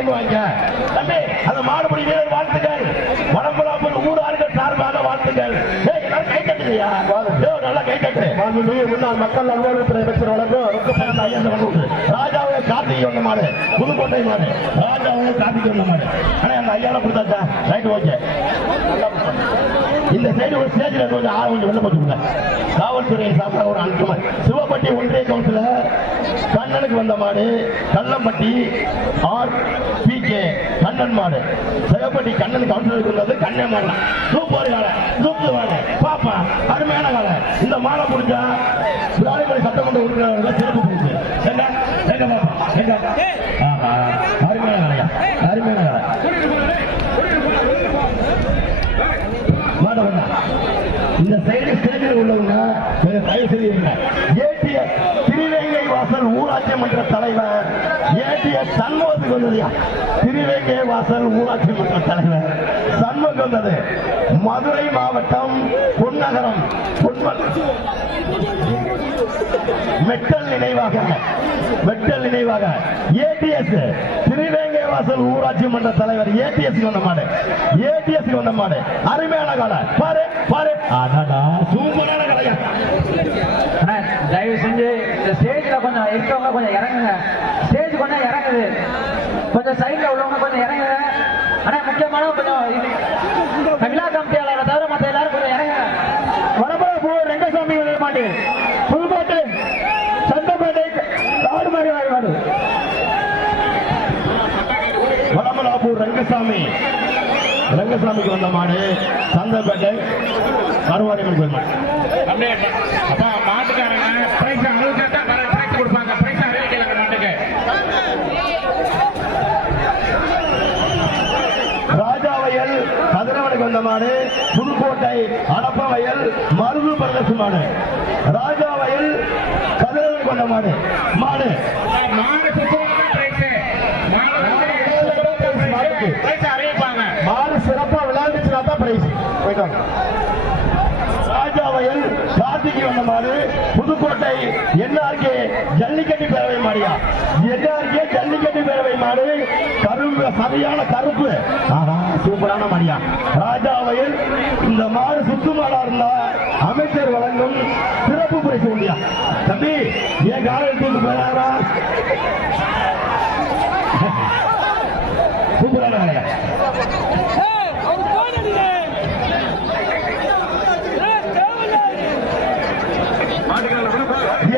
வாங்க தம்பி. அந்த மாடுபடி வீரர் வாழ்த்துக்கள். வடம்பலாப்பூர் ஊர் ஆளுகள் சார்பாக வாழ்த்துக்கள். கை தட்டுறியா? நல்லா கை தட்டு. முன்னாள் மக்கள் நல்வாழ்வுத்துறை அமைச்சர் வழங்கும் ராஜாவை கார்த்திகை வந்த மாடு. புதுக்கோட்டை மாடு. ராஜாவை கார்த்திகை வந்த மாடு. ஆனா அந்த ஐயாவை கொடுத்தாச்சா? Right okay. இந்த சைடு ஒரு ஸ்டேஜில் கொஞ்சம் வெளில போட்டுருங்க. காவல்துறையை சாப்பிட ஒரு அனுப்புமா. சிவப்பட்டி ஒன்றிய கவுன்சிலர் கண்ணனுக்கு வந்த மாடு. கள்ளம்பட்டி RPK கண்ணன் மாடு. சிவப்பட்டி கண்ணன் கவுன்சிலருக்கு வந்தது கண்ணன் மாடு. சூப்பர் காலை. பாப்பா அருமையான காலை. இந்த மாலை முடிஞ்சா விராலிமலை சட்டமன்ற உறுப்பினர்கள் சிறப்பு பிடிச்சு அருமையான காலையா. இந்த சைடு ஸ்டேஜில் உள்ளவங்க தயவு செய்யுங்க. ATS திருவேங்கை வாசல் ஊராட்சி மன்ற தலைவர் ATS சண்முகத்துக்கு வந்தது. திருவேங்கை வாசல் ஊராட்சி மன்ற தலைவர் சண்முகம் வந்தது. மதுரை மாவட்டம் பொன்னகரம் மெட்டல் நினைவாக ஏடிஎஸ் திருவேங்கை வாசல் ஊராட்சி மன்ற தலைவர் ஏடிஎஸ் வந்த மாடு அருமையான காலை பாரு சூப்பரான கலையா. தயவு செஞ்சு இந்த ஸ்டேஜ்ல கொஞ்சம் இருக்கவங்க கொஞ்சம் இறங்குங்க. ஸ்டேஜ் கொஞ்சம் இறங்குது, கொஞ்சம் சைட்ல உள்ளவங்க கொஞ்சம் இறங்குங்க. ஆனா முக்கியமான கொஞ்சம் விழா கமிட்டியாளரை தவிர மற்ற எல்லாரும் கொஞ்சம் இறங்குங்க. வடபுற ரெங்கசாமி மாட்டு புதுக்கோட்டை சந்தப்பேட்டை ஆடுமாடி வாய்வாடு வடமலாப்பூர் ரங்கசாமிக்கு வந்த மாடு சந்தப்பேட்டை கருவாரிமன் கோயில் மாடு. அப்பா மாட்டுக்காரங்க பிரைஸ் அவங்களுக்கு தான் பிரைஸ் கொடுப்பாங்க. பிரைஸ் அறிவிக்கல மாட்டுக்கு. ராஜாவயல் கதிரவனுக்கு வந்த மாடு புதுக்கோட்டை அடப்பவயல் மருது பிரதேச மாடு. ராஜாவயல் கதிரவனுக்கு வந்த மாடு மாடு பிரைஸ் அறிவிப்பாங்க. மாடு சிறப்பா விளையாண்டுச்சுனா தான் பிரைஸ். போயிட்டாங்க. ராஜாவயல் கார்த்திகை வந்த மாடு புதுக்கோட்டை என்ஆர்கே ஜல்லிக்கட்டு பேரவை மாடியா. என்ஆர்கே ஜல்லிக்கட்டு பேரவை மாடு கரும்பு சரியான கருப்பு சூப்பரான மாடியா. ராஜாவயல் இந்த மாடு சுத்து மாடா இருந்தா அமைச்சர் வழங்கும் சிறப்பு பரிசு உண்டியா. தம்பி என் காலத்துக்கு போறாரா சூப்பரான வேலையா.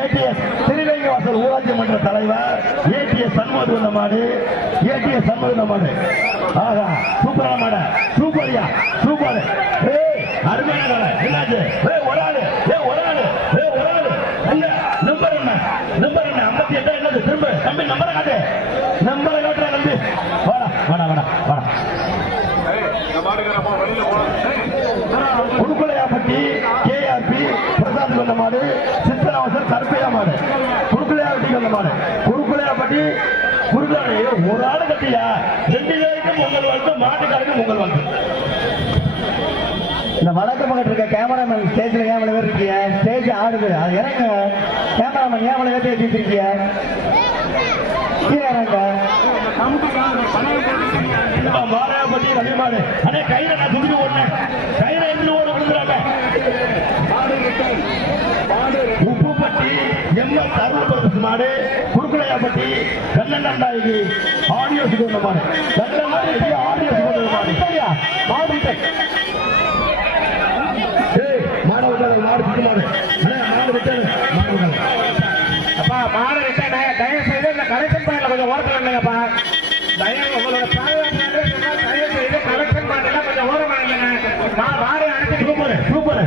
ஏடிஎஸ் திருவேங்கை வாசல் ஊராட்சி மன்ற தலைவர் ஏடிஎஸ் சண்முகத்து வந்த மாடு. ஆஹா சூப்பரான மாடு. சூப்பரியா சூப்பர். அருமையான வேலை. என்னாச்சு? ஒரு ஆளு நம்பர் என்ன 58 என்னது? திரும்ப தம்பி நம்பரை காட்டுற தம்பி. வாடா குடுக்குளையாப்பட்டி கேஆர்பி பிரசாத் வந்த மாடு சித்தனவாசல் கருப்பையா மாடு. குடுக்குளையாப்பட்டிக்கு வந்த மாடு. குடுக்குளையாப்பட்டி ஒரு ஆடு கட்டியா 2 பேருக்கு பொங்கல் வாழ்த்து, மாட்டுக்காருக்கு பொங்கல் வாழ்த்து. இந்த வடக்கு பக்கத்து இருக்க கேமராமேன் ஸ்டேஜ்ல ஏன் இவ்வளவு பேர் இருக்கீங்க? ஸ்டேஜ் ஆடுது, அது இறங்க. கேமராமேன் ஏன் இவ்வளவு பேர் வச்சிருக்கீங்க? கீழே இறங்க. மாராயப்பட்டி ரவிமாடு அண்ணே கையில நான் துடிச்சு ஓடுனேன். கையில எடுத்து ஓட விழுந்துறாங்க. உப்புப்பட்டி எம்எஸ் அருள்பிரதேச மாடு. குறுக்குளையாப்பட்டி கண்ணண்டாயகி ஆடியோஸ் கொண்ட மாடு. கண்ணண்டாயகி ஆடியோஸ் கொண்ட மாடு. சரியா மாடு மாடு சுத்து மாடு. மாடு விட்டாரு அப்பா மாடு விட்டானே. தயவு செய்து இந்த கலெக்ஷன் பாயிண்ட்ல கொஞ்சம் ஓரத்தில் இல்லைங்கப்பா. தயவு உங்களோட பாதுகாப்பு தயவு செய்து கலெக்ஷன் பாயிண்ட்ல கொஞ்சம் ஓரமாக இல்லைங்க. மாடு அனுப்பி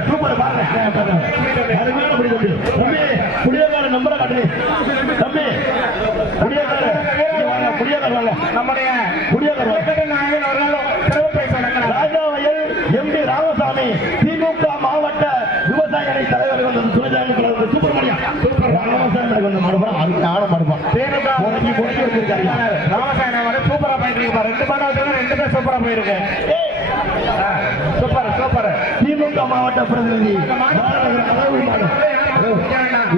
சூப்பர் பாருங்க. அருமையான பிடிக்கும் தம்பி. புளியக்கார நம்பரை காட்டுங்க தம்பி. புளியக்கார நம்முடைய புளியக்கார நாயகன் அவர்கள் சிறப்பு பரிசு வழங்கினார். ராஜாவயல் எம் டி ராமசாமி திமுக மாவட்ட விவசாயிகளை தலைவர் வந்து துணைஜாமி சுப்பிரமணியம் ராமசாமி வந்து மடுப்பான். அதுக்கு ஆட மடுப்பான். ராமசாமி அவர்கள் சூப்பரா போயிட்டு இருக்கு. 2 மாடு வச்சு 2 பேர் சூப்பரா போயிருக்கு. சூப்பர். திமுக மாவட்ட பிரதிநிதி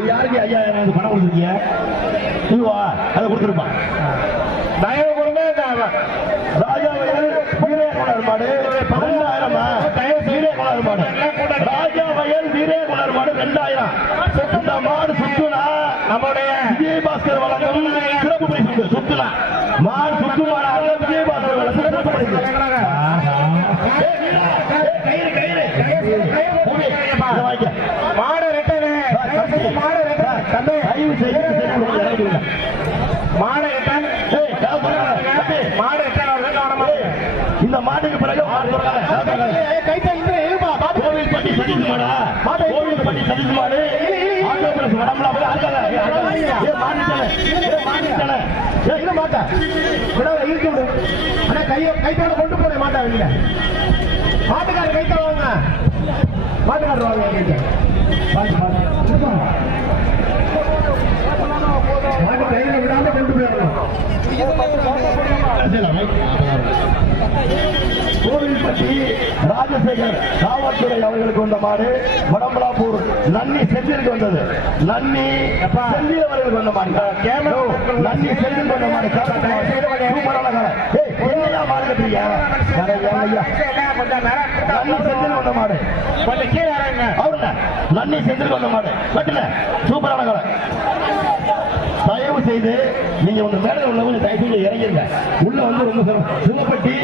யாருக்கு 5000 பணம் கொடுத்துருக்கீங்க? அதை கொடுத்துருப்பான். தயவு கொடுங்க. ராஜாவயல் வீரேகுணர் மாடு 2000. வீரேகுணர் மாடு ராஜாவயல் வீரேகுணர் மாடு 2000. இந்த மாடு சுத்துனா நம்முடைய விஜயபாஸ்கர் வழங்கும் சிறப்பு பரிசு. சுத்துனா மாடு சுத்து மாடாக விஜயபாஸ்கர் வழங்கும் சிறப்பு பரிசு. மாடு ரெட்டனே. மாடு தயவு செய்து மாடு ரெட்டன். மாடு ரெட்டன் அவர்கள் கவனமாக. இந்த மாட்டுக்கு பிறகு கோவில்பட்டி சதீஷ் மாடா. கோவில்பட்டி சதீஷ் மாடு ஆட்டோ பிரஸ் வடம்பலா போய் ஆட்டாத. கைத்தோட கொண்டு போன மாட்டா வெளியில. மாட்டுக்கார கைத்த வாங்க. மாட்டுக்காரர் வாங்க. மாட்டு கையில விடாம கொண்டு போயிடணும். கோவில்பட்டி ராஜசேகர் காவல்துறை அவர்களுக்கு வந்த மாடு வடம்பலாப்பூர் நன்னி செந்திலுக்கு வந்தது. நன்னி செந்தில் அவர்களுக்கு வந்த மாடு. நன்னி செந்தில் வந்த மாடு. சூப்பரான கடை. என்னையா மாடு கட்டுறீங்க? நன்னி செந்தில் வந்த மாடு. அவருங்க நன்னி செந்தில் வந்த மாடு கட்டுல சூப்பரான கடை. தயவு செய்து நீங்க உங்க மேல உள்ளவங்க தயவு செய்து இறங்கிருங்க. உள்ள வந்து ரொம்ப சிவப்பட்டி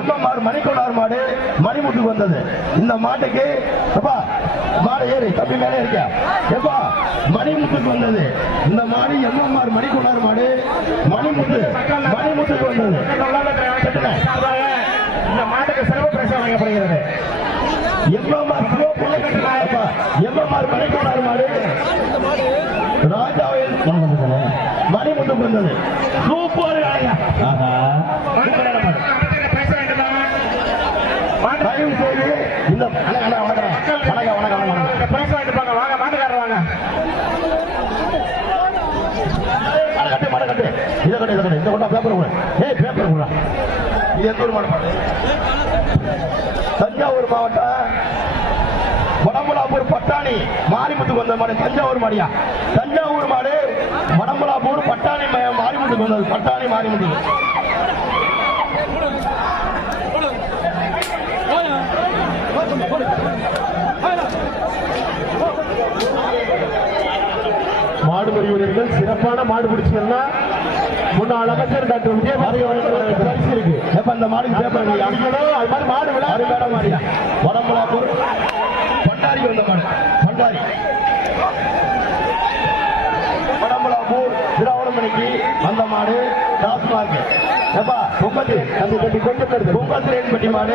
எம்எம்ஆர் மணிக்கொண்டார் மாடு மணிமுத்துக்கு வந்தது. இந்த மாட்டுக்கு எப்பா மாடு ஏறி தம்பி மேலே இருக்க எப்பா மணிமுத்துக்கு வந்தது. இந்த மாடு எம்எம்ஆர் மணிக்கொண்டார் மாடு மணிமுத்துக்கு வந்தது. இந்த மாட்டுக்கு சிறப்பு பரிசு வழங்கப்படுகிறது. எம்எம்ஆர் மணிக்கொண்டார் மாடு ராஜாவில் மணிமுத்துக்கு வந்தது. சூப்பர் தயவு செய்து இந்த தஞ்சாவூர் மாவட்டம் வடம்பலாப்பூர் பட்டாணி மாரிமுத்துக்கு வந்த மாடு. தஞ்சாவூர் மாடியா? தஞ்சாவூர் மாடு வடம்பலாப்பூர் பட்டாணி மாரிமுத்துக்கு வந்தது. பட்டாணி மாரிமுத்துக்கு மாடுபடி வீரர்கள் சிறப்பான மாடு பிடிச்சீங்கன்னா முன்னாள் அமைச்சர் டாக்டர் விஜய் பரிசு இருக்கு. அந்த மாடுக்கு பேப்பர் அது மாதிரி மாடு விளையாட மாடியா? வடம்பலாப்பூர் பண்டாரி வந்த மாடு. பண்டாரி வடம்பலாப்பூர் திருவண்ணாமலைக்கு வந்த மாடு. டாஸ்மாக் பட்டி மாடு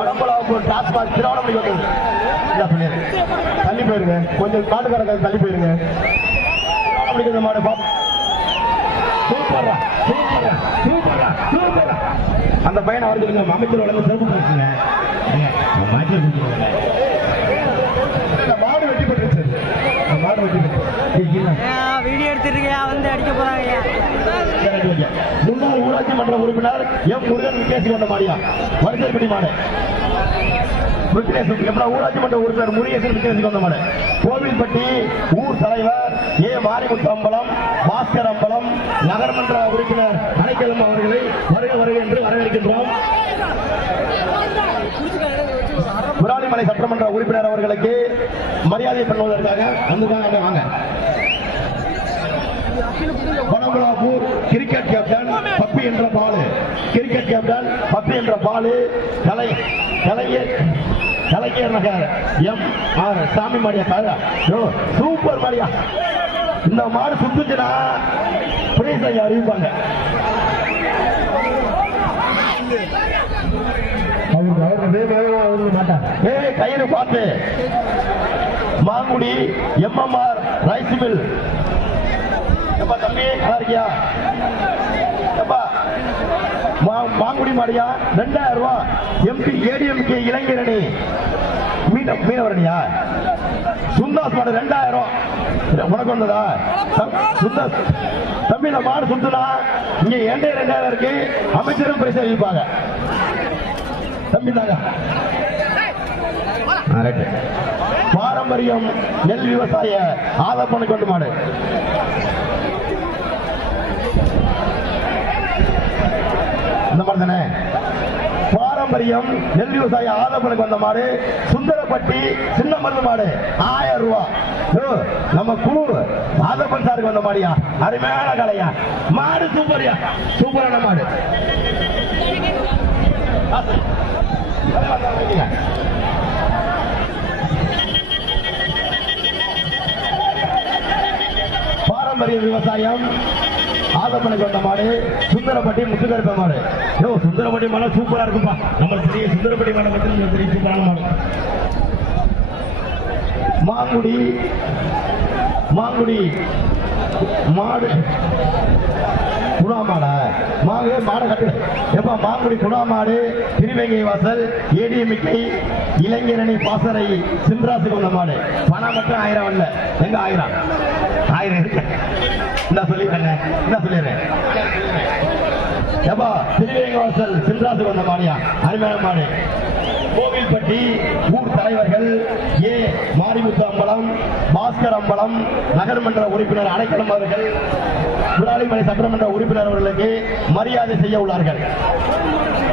வடம்பலாப்பூர் டாஸ்மாக் திருவண்ணாமலைக்கு வந்தது. தள்ளி போயிருங்க, கொஞ்சம் மாட்டுக்காரங்க தள்ளி போயிருங்க. இந்த மாடு சூப்பரா சூப்பரா சூப்பரா சூப்பரா. அந்த பையனை அவர்களுக்கு அமைச்சர் வழங்க சிறப்பு பேசுங்க. மாடு வெட்டி போட்டுருச்சு. மாடு வெட்டி வீடியோ எடுத்துருக்கியா வந்து அடிக்க போறாங்க. முன்னாள் ஊராட்சி மன்ற உறுப்பினர் எம் முருகன் விகேசி வந்த மாடியா? வரிசைப்படி மாடு. ஊராட்சி மன்ற உறுப்பினர் முருகேசன் விகேசி வந்த மாடு. கோவில்பட்டி ஊர் தலைவர் ஏ மாரிமுத்து அம்பலம், பாஸ்கர் அம்பலம், நகர்மன்ற உறுப்பினர் அணைக்கலம் அவர்களை வருக வருக என்று வரவேற்கின்றோம். விராலிமலை சட்டமன்ற உறுப்பினர் அவர்களுக்கு மரியாதை பண்ணுவதற்காக வந்துட்டாங்க. வாங்க. வடம்பலாப்பூர் கிரிக்கெட் கேப்டன் பப்பி என்ற பாலு. கிரிக்கெட் கேப்டன் பப்பி என்ற பாலு. கலைஞர் நகர் எம் ஆர் சாமி மாடியா? சூப்பர் மாடியா. இந்த மாடு சுத்துச்சுன்னா பிரைஸ் ஐயா அறிவிப்பாங்க. கயிறு பார்த்து மாங்குடி எம்எம்ஆர் ரைஸ் மில். தம்பி நல்லா இருக்கியா? மாங்குடி மாடியா? 2000 ரூபாய். எம்பி ஏடிஎம்கே இளைஞரணி மீனவரணியா? சுந்தாஸ் மாடு 2000. உனக்கு வந்ததா சுந்தாஸ்? தம்பி இந்த மாடு சுத்துனா இங்க 2000 இருக்கு. அமைச்சரும் பரிசு அளிப்பாங்க. தம்பி தாங்க. பாரம்பரியம் நெல் விவசாய ஆதப்பனுக்கு வந்து மாடு. இந்த மாதிரி தானே? பாரம்பரியம் நெல் விவசாய ஆதப்பனுக்கு வந்த மாடு. சுந்தரப்பட்டி சின்ன மருந்து மாடு 1000 ரூபாய். நம்ம குழு ஆதப்பன் சாருக்கு வந்த மாடியா? அருமையான கலையா மாடு. சூப்பரியா, சூப்பரான மாடு. பாரம்பரிய விவசாயம் ஆதப்பனுக்கு வந்த மாடு. சுந்தரப்பட்டி முத்துக்கருப்ப மாடு. சுந்தரப்பட்டி மாடு சூப்பரா இருக்குப்பா. நம்ம பெரிய சுந்தரப்பட்டி மாடு மட்டும் பெரிய சூப்பரான மாடு. மாங்குடி மாடு குணாமாடா? மாடை கட்டு எப்ப? மாங்குடி குணாமாடு திருவேங்கை வாசல் ஏடிஎம்கே இளைஞரணி பாசறை சின்ராசுக்கு வந்த மாடு. பணம் மட்டும் 1000 வரல. எங்க 1000 இருக்கு. இந்த சொல்லிடுறேன். ஏப்பா திருவேங்கவாசல் சின்ராசுக்கு வந்த மாடியா அருமையான மாடு. கோவில்பட்டி ஊர் தலைவர்கள் ஏ மாரிமுத்து அம்பலம், பாஸ்கர் அம்பலம், நகர்மன்ற உறுப்பினர் அடைக்கலம் அவர்கள் விராலிமலை சட்டமன்ற உறுப்பினர் அவர்களுக்கு மரியாதை செய்ய உள்ளார்கள்.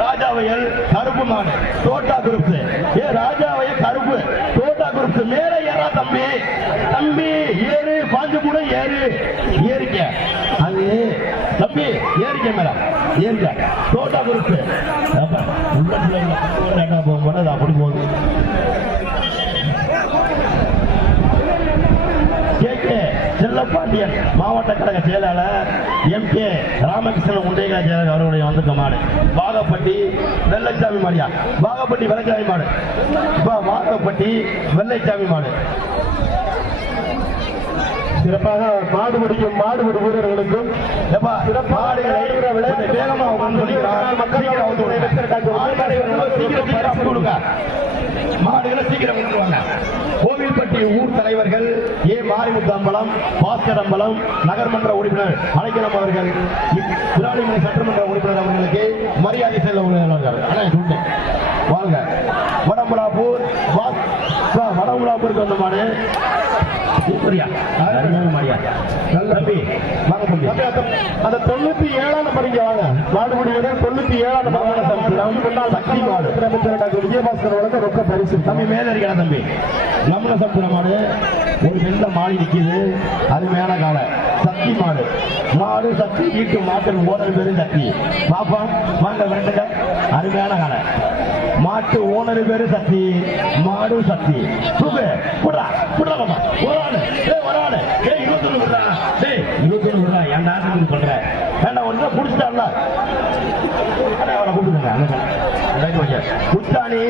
ராஜாவையல் கருப்பு மாடு தோட்டா குரூப். ராஜாவையல் கருப்பு தோட்டா குரூப். மேல ஏறா தம்பி, தம்பி ஏறு, பாஞ்சு கூட ஏறு, ஏறிக்க அது தம்பி, ஏறிக்க மேல ஏறிக்க. தோட்டா குரூப் உள்ள போகும்போது அது அப்படி போகுது. செல்லப்பாண்டியன் மாவட்ட கழக செயலாளர் எம்.கே. ராமகிருஷ்ணன் உண்டைகா செயலர் அவருடைய வந்திருக்க மாடு. பாகப்பட்டி வெள்ளைச்சாமி மாடியா, பாகப்பட்டி வெள்ளைச்சாமி மாடு, பாகப்பட்டி வெள்ளைச்சாமி மாடு. சிறப்பாக மாடுபிடி வீரர்களுக்கும் மாடுகளை சீக்கிரம் கொடுத்துருவாங்க. கோவில்பட்டி ஊர் தலைவர்கள் ஏ மாரிமுத்து அம்பலம், பாஸ்கர் அம்பலம், நகர்மன்ற உறுப்பினர் அடைக்கலம் அவர்கள் விராலிமலை சட்டமன்ற உறுப்பினர் அவர்களுக்கு மரியாதை செல்ல உள்ளார்கள். வாங்க வடமுலாப்பூர், வடமுலாப்பூருக்கு வந்த மாடு அந்த 97ஆம் நம்பர் இங்க வாங்க. மாடுபிடி வீரர் 97ஆம் நம்பர் விஜயபாஸ்கர் வழங்க ரொக்க பரிசு. தம்பி மேல இருக்கிற தம்பி நம்மள சம்புற மாடு ஒரு வெள்ள மாடி நிக்குது. அருமையான காலை சக்தி மாடு. மாடு சக்தி வீட்டு மாட்டின் ஓனர் பேரு சக்தி. பாப்பா வாங்க வேண்டுங்க. அருமையான காலை மாட்டு ஓனர் பேரு சக்தி, மாடு சக்தி. சூப்பர் புடா புடா பாப்பா. ஒரு ஆளு 21 விடுறா, 21 விடுறா. என் நாட்டுக்கு பண்ற வேண்டாம் ஒன்று குடிச்சிட்டான்ல அவரை கூப்பிடுங்க. உச்சாணி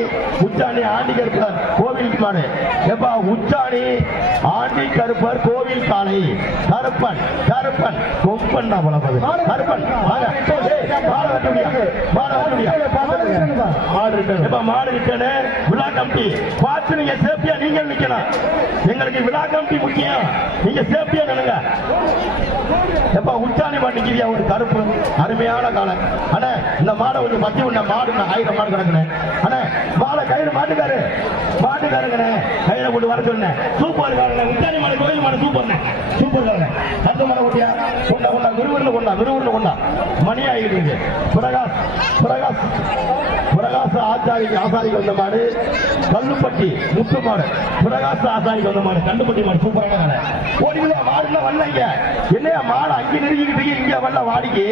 உச்சாணி ஆண்டி கருப்பர் கோவில் மாடு. எப்பா உச்சாணி ஆண்டி கருப்பர் கோவில் காலை. கருப்பன் கருப்பன் கொம்பன் தான் போலப்பது. கருப்பன் மாடு ரிட்டனு விழா கமிட்டி பார்த்து நீங்க சேஃப்டியா நீங்க நிக்கணும். எங்களுக்கு விழா கமிட்டி முக்கியம், நீங்க சேஃப்டியா நினைங்க. எப்ப உச்சாணி மாடு நிக்கிறியா ஒரு கருப்பு அருமையான காலம். அண்ணே இந்த மாடை கொஞ்சம் மத்தி உள்ள மாடு 1000 மாடு கிடக்குறேன். அண்ணே மாடை கையில மாட்டுக்காருங்கண்ணே கையில கொண்டு வர சொன்னேன். சூப்பர் காரங்க உச்சாணி மாடு கோயில் மாடு சூப்பர் சூப்பர் காரங்க. அந்த மாடை கொட்டியா கொண்டா கொண்டா விறுவிறுன்னு கொண்டா மணி ஆகிடுது. பிரகாச ஆசாரிக்கு வந்த மாடு கல்லுப்பட்டி முத்து மாடு. பிரகாச ஆசாரிக்கு வந்த மாடு கல்லுப்பட்டி மாடு சூப்பரான காலை. ஓடிவிட மாடுல வரலைங்க. என்னையா மாடு அங்கே நெருங்கிட்டு இங்க வரல வாடிக்கு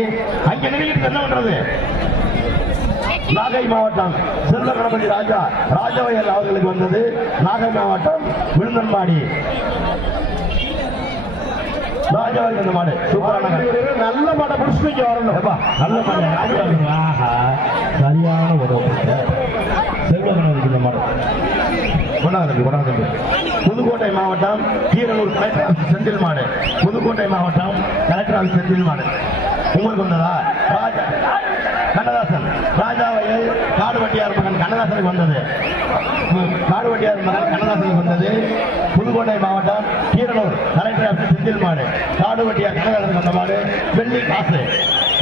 அங்க நெருங்கிட்டு என்ன பண்றது? நாகை மாவட்டம் செல்ல கணபதி ராஜாவையல் அவர்களுக்கு வந்தது. நாகை மாவட்டம் விழுந்தன்பாடி ராஜாவுக்கு அந்த மாடு சூப்பரான நல்ல மாடை புடிச்சு வரணும். நல்ல மாடு சரியான உதவு செல்வ கணபதிக்கு இந்த மாடு. புதுக்கோட்டை மாவட்டம் கீரனூர் கலெக்டர் ஆஃபீஸ் செந்தில் மாடு. புதுக்கோட்டை மாவட்டம் கலெக்டர் ஆஃபீஸ் செந்தில் மாடு உங்களுக்கு வந்ததா? கண்ணதாசன் ராஜாவையல் காடுவட்டியார் மகன் கண்ணதாசனுக்கு வந்தது. காடுவட்டியார் மகன் கண்ணதாசனுக்கு வந்தது. புதுக்கோட்டை மாவட்டம் கீரனூர் கலெக்டர் ஆஃபீஸ் செந்தில் மாடு. காடுவட்டியார் கண்ணதாசனுக்கு வந்த மாடு வெள்ளி காசு.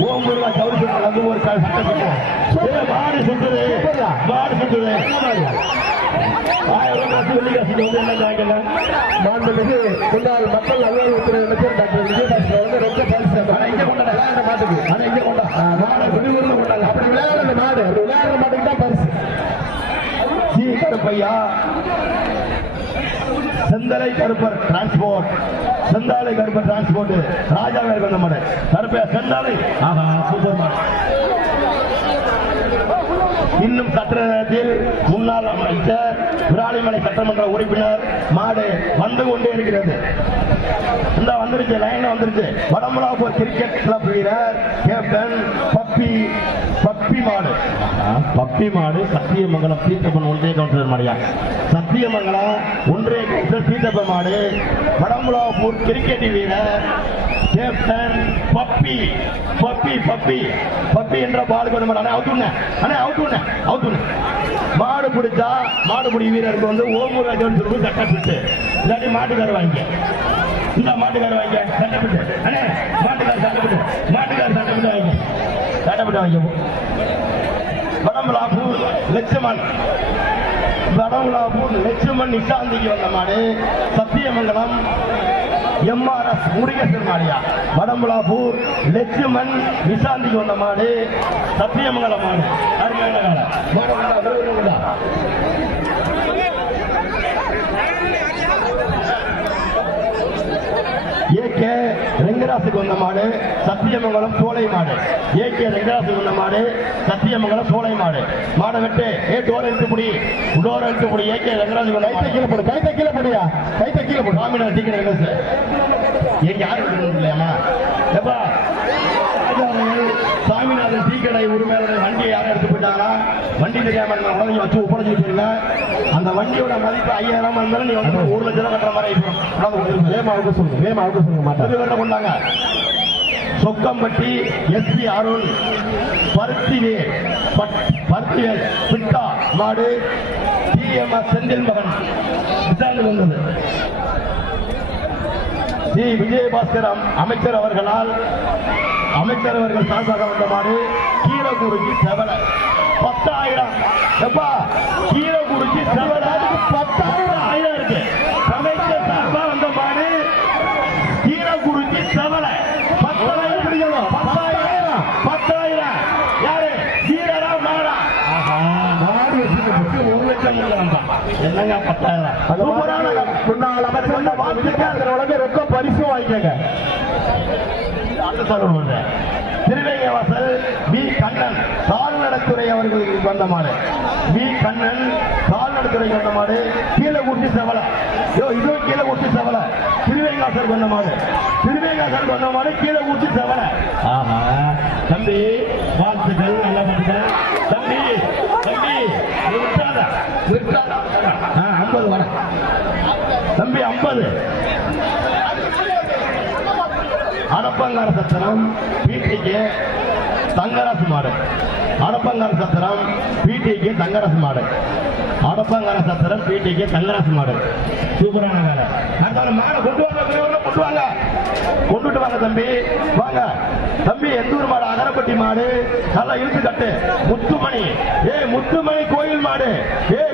ஓம் முருகா சவுரி சுற்று ஒரு சட்டம் மாடு சுற்றுது மாடு சுற்றுது. மாண்புமிகு முன்னாள் மக்கள் நல்வாழ்வுத்துறை அமைச்சர் டாக்டர் விஜயபாஸ்கர் வந்து ரொம்ப பரிசு மாட்டுக்கு அப்படி விளையாடுற மாடு விளையாடுற மாட்டுக்கு தான் பரிசு. பையா செந்தலை கருப்பர் டிரான்ஸ்போர்ட் ராஜாவே வந்த மாடு கருப்பையா செந்தாலை. ஆஹா சூப்பர் மாடு. இன்னும் சற்று நேரத்தில் முன்னாள் அமைச்சர் விராலிமலை சட்டமன்ற உறுப்பினர் மாடு வந்து கொண்டே இருக்கிறது. இந்த வந்துருச்சு லைன் வந்துருச்சு. வடமுலாப்பூர் கிரிக்கெட் கிளப் வீரர் கேப்டன் பப்பி மாடு சத்தியமங்கலம் பீத்தப்பன் ஒன்றிய கவுன்சிலர் மாடியா. சத்தியமங்கலம் ஒன்றிய கவுன்சிலர் பீத்தப்பன் மாடு. வடமுலாப்பூர் கிரிக்கெட் வீரர் கேப்டன் பப்பி என்ற பாலுக்கு வந்து அவுட்டு மாடு பிடிச்சா மாடுபிடி வீரருக்கு வந்து ஓமுராஜன் சொல்லி கட்டப்பிட்டு இல்லாட்டி மாட்டுக்கார வாங்க. இந்த மாட்டுக்கார வாங்க சட்டப்பிட்டு மாட்டுக்கார சட்டப்பிட்டு வாங்க. தடவிட வைக்கவும். வடமலாப்பூர் லட்சுமண் நிசாந்திக்கு வந்த மாடு சத்தியமங்கலம் MRS முருகேசன் மாடியா. வடமலாப்பூர் லட்சுமண் நிசாந்திக்கு வந்த மாடு சத்தியமங்கலம் மாடு. அருமையான ஏகே ரெங்கராசுக்கு வந்த மாடு சத்தியமங்கலம் சோலை மாடு. ஏகே ரெங்கராசுக்கு வந்த மாடு சத்தியமங்கலம் சோலை மாடு. மாடை வெட்டு டோர் எடுத்துப்படி டோர் எடுத்துப்படி. ஏகே ரெங்கராசுக்கு வந்த கைத்தை கீழே போடு. கைத்தை கீழே போடுயா. கைத்தை கீழே போடு. சாமிநாத டீக்கன் எங்க யாரும் இல்லையாமா எப்பா சாமிநாதன் டீ கடை உரிமையாளருடைய வண்டியை யாரும் எடுத்து போயிட்டாங்கன்னா வண்டி தெரியாம உடனே வச்சு ஒப்படைச்சு போயிருங்க. அந்த வண்டியோட மதிப்பு 5000 இருந்தாலும் நீ வந்து 1 லட்சம் ரூபாய் கட்டுற மாதிரி வேமாவுக்கு சொல்லுங்க மாட்டேன் கொண்டாங்க. சொக்கம்பட்டி SP அருண் பருத்திவேல் பிட்டா மாடு TMS செந்தில் மகன் விசாரணை வந்தது. ஸ்ரீ விஜயபாஸ்கர் அமைச்சர் அவர்கள் சார்பாக வந்த மாடு கீழக்குறிச்சி செவலை 10,000. எப்பா கீழக்குறிச்சி செவலை 10,000 இருக்கு. அமைச்சர் சார்பாக வந்த மாடு கீழக்குறிச்சி செவலை 10,000. யாரு வீரரா மாடா? மாடு வச்சுட்டு 1 லட்சம் என்னங்க 10,000? முன்னாள் அமைச்சர் வாழ்த்துக்கள் ரொக்க பரிசு வாங்கிக்கங்க. திருவேங்கவாசல் வி கண்ணன் கால்நடைத்துறை அவர்களுக்கு வந்த மாடு. வி கண்ணன் கால்நடைத்துறைக்கு வந்த மாடு கீழக்குறிச்சி செவலை. இதுவும் கீழக்குறிச்சி செவலை. திருவேங்காசல் வந்த மாடு கீழக்குறிச்சி செவலை. ஆஹா தம்பி வாழ்த்துக்கள் நல்ல வாழ்த்துக்கள் தம்பி. 50 வர தம்பி 50. அடப்பங்கார சத்திரம் PTக்கு தங்கராசு மாடு. அடப்பங்கார சத்திரம் PTக்கு தங்கராசு மாடு. சூப்பரான வேலை. மாடை கொண்டுட்டு வாங்க தம்பி. வாங்க தம்பி. எந்தூர் மாடு? அகரப்பட்டி மாடு. நல்லா இழுத்து கட்டு. முத்துமணி கோயில் மாடு.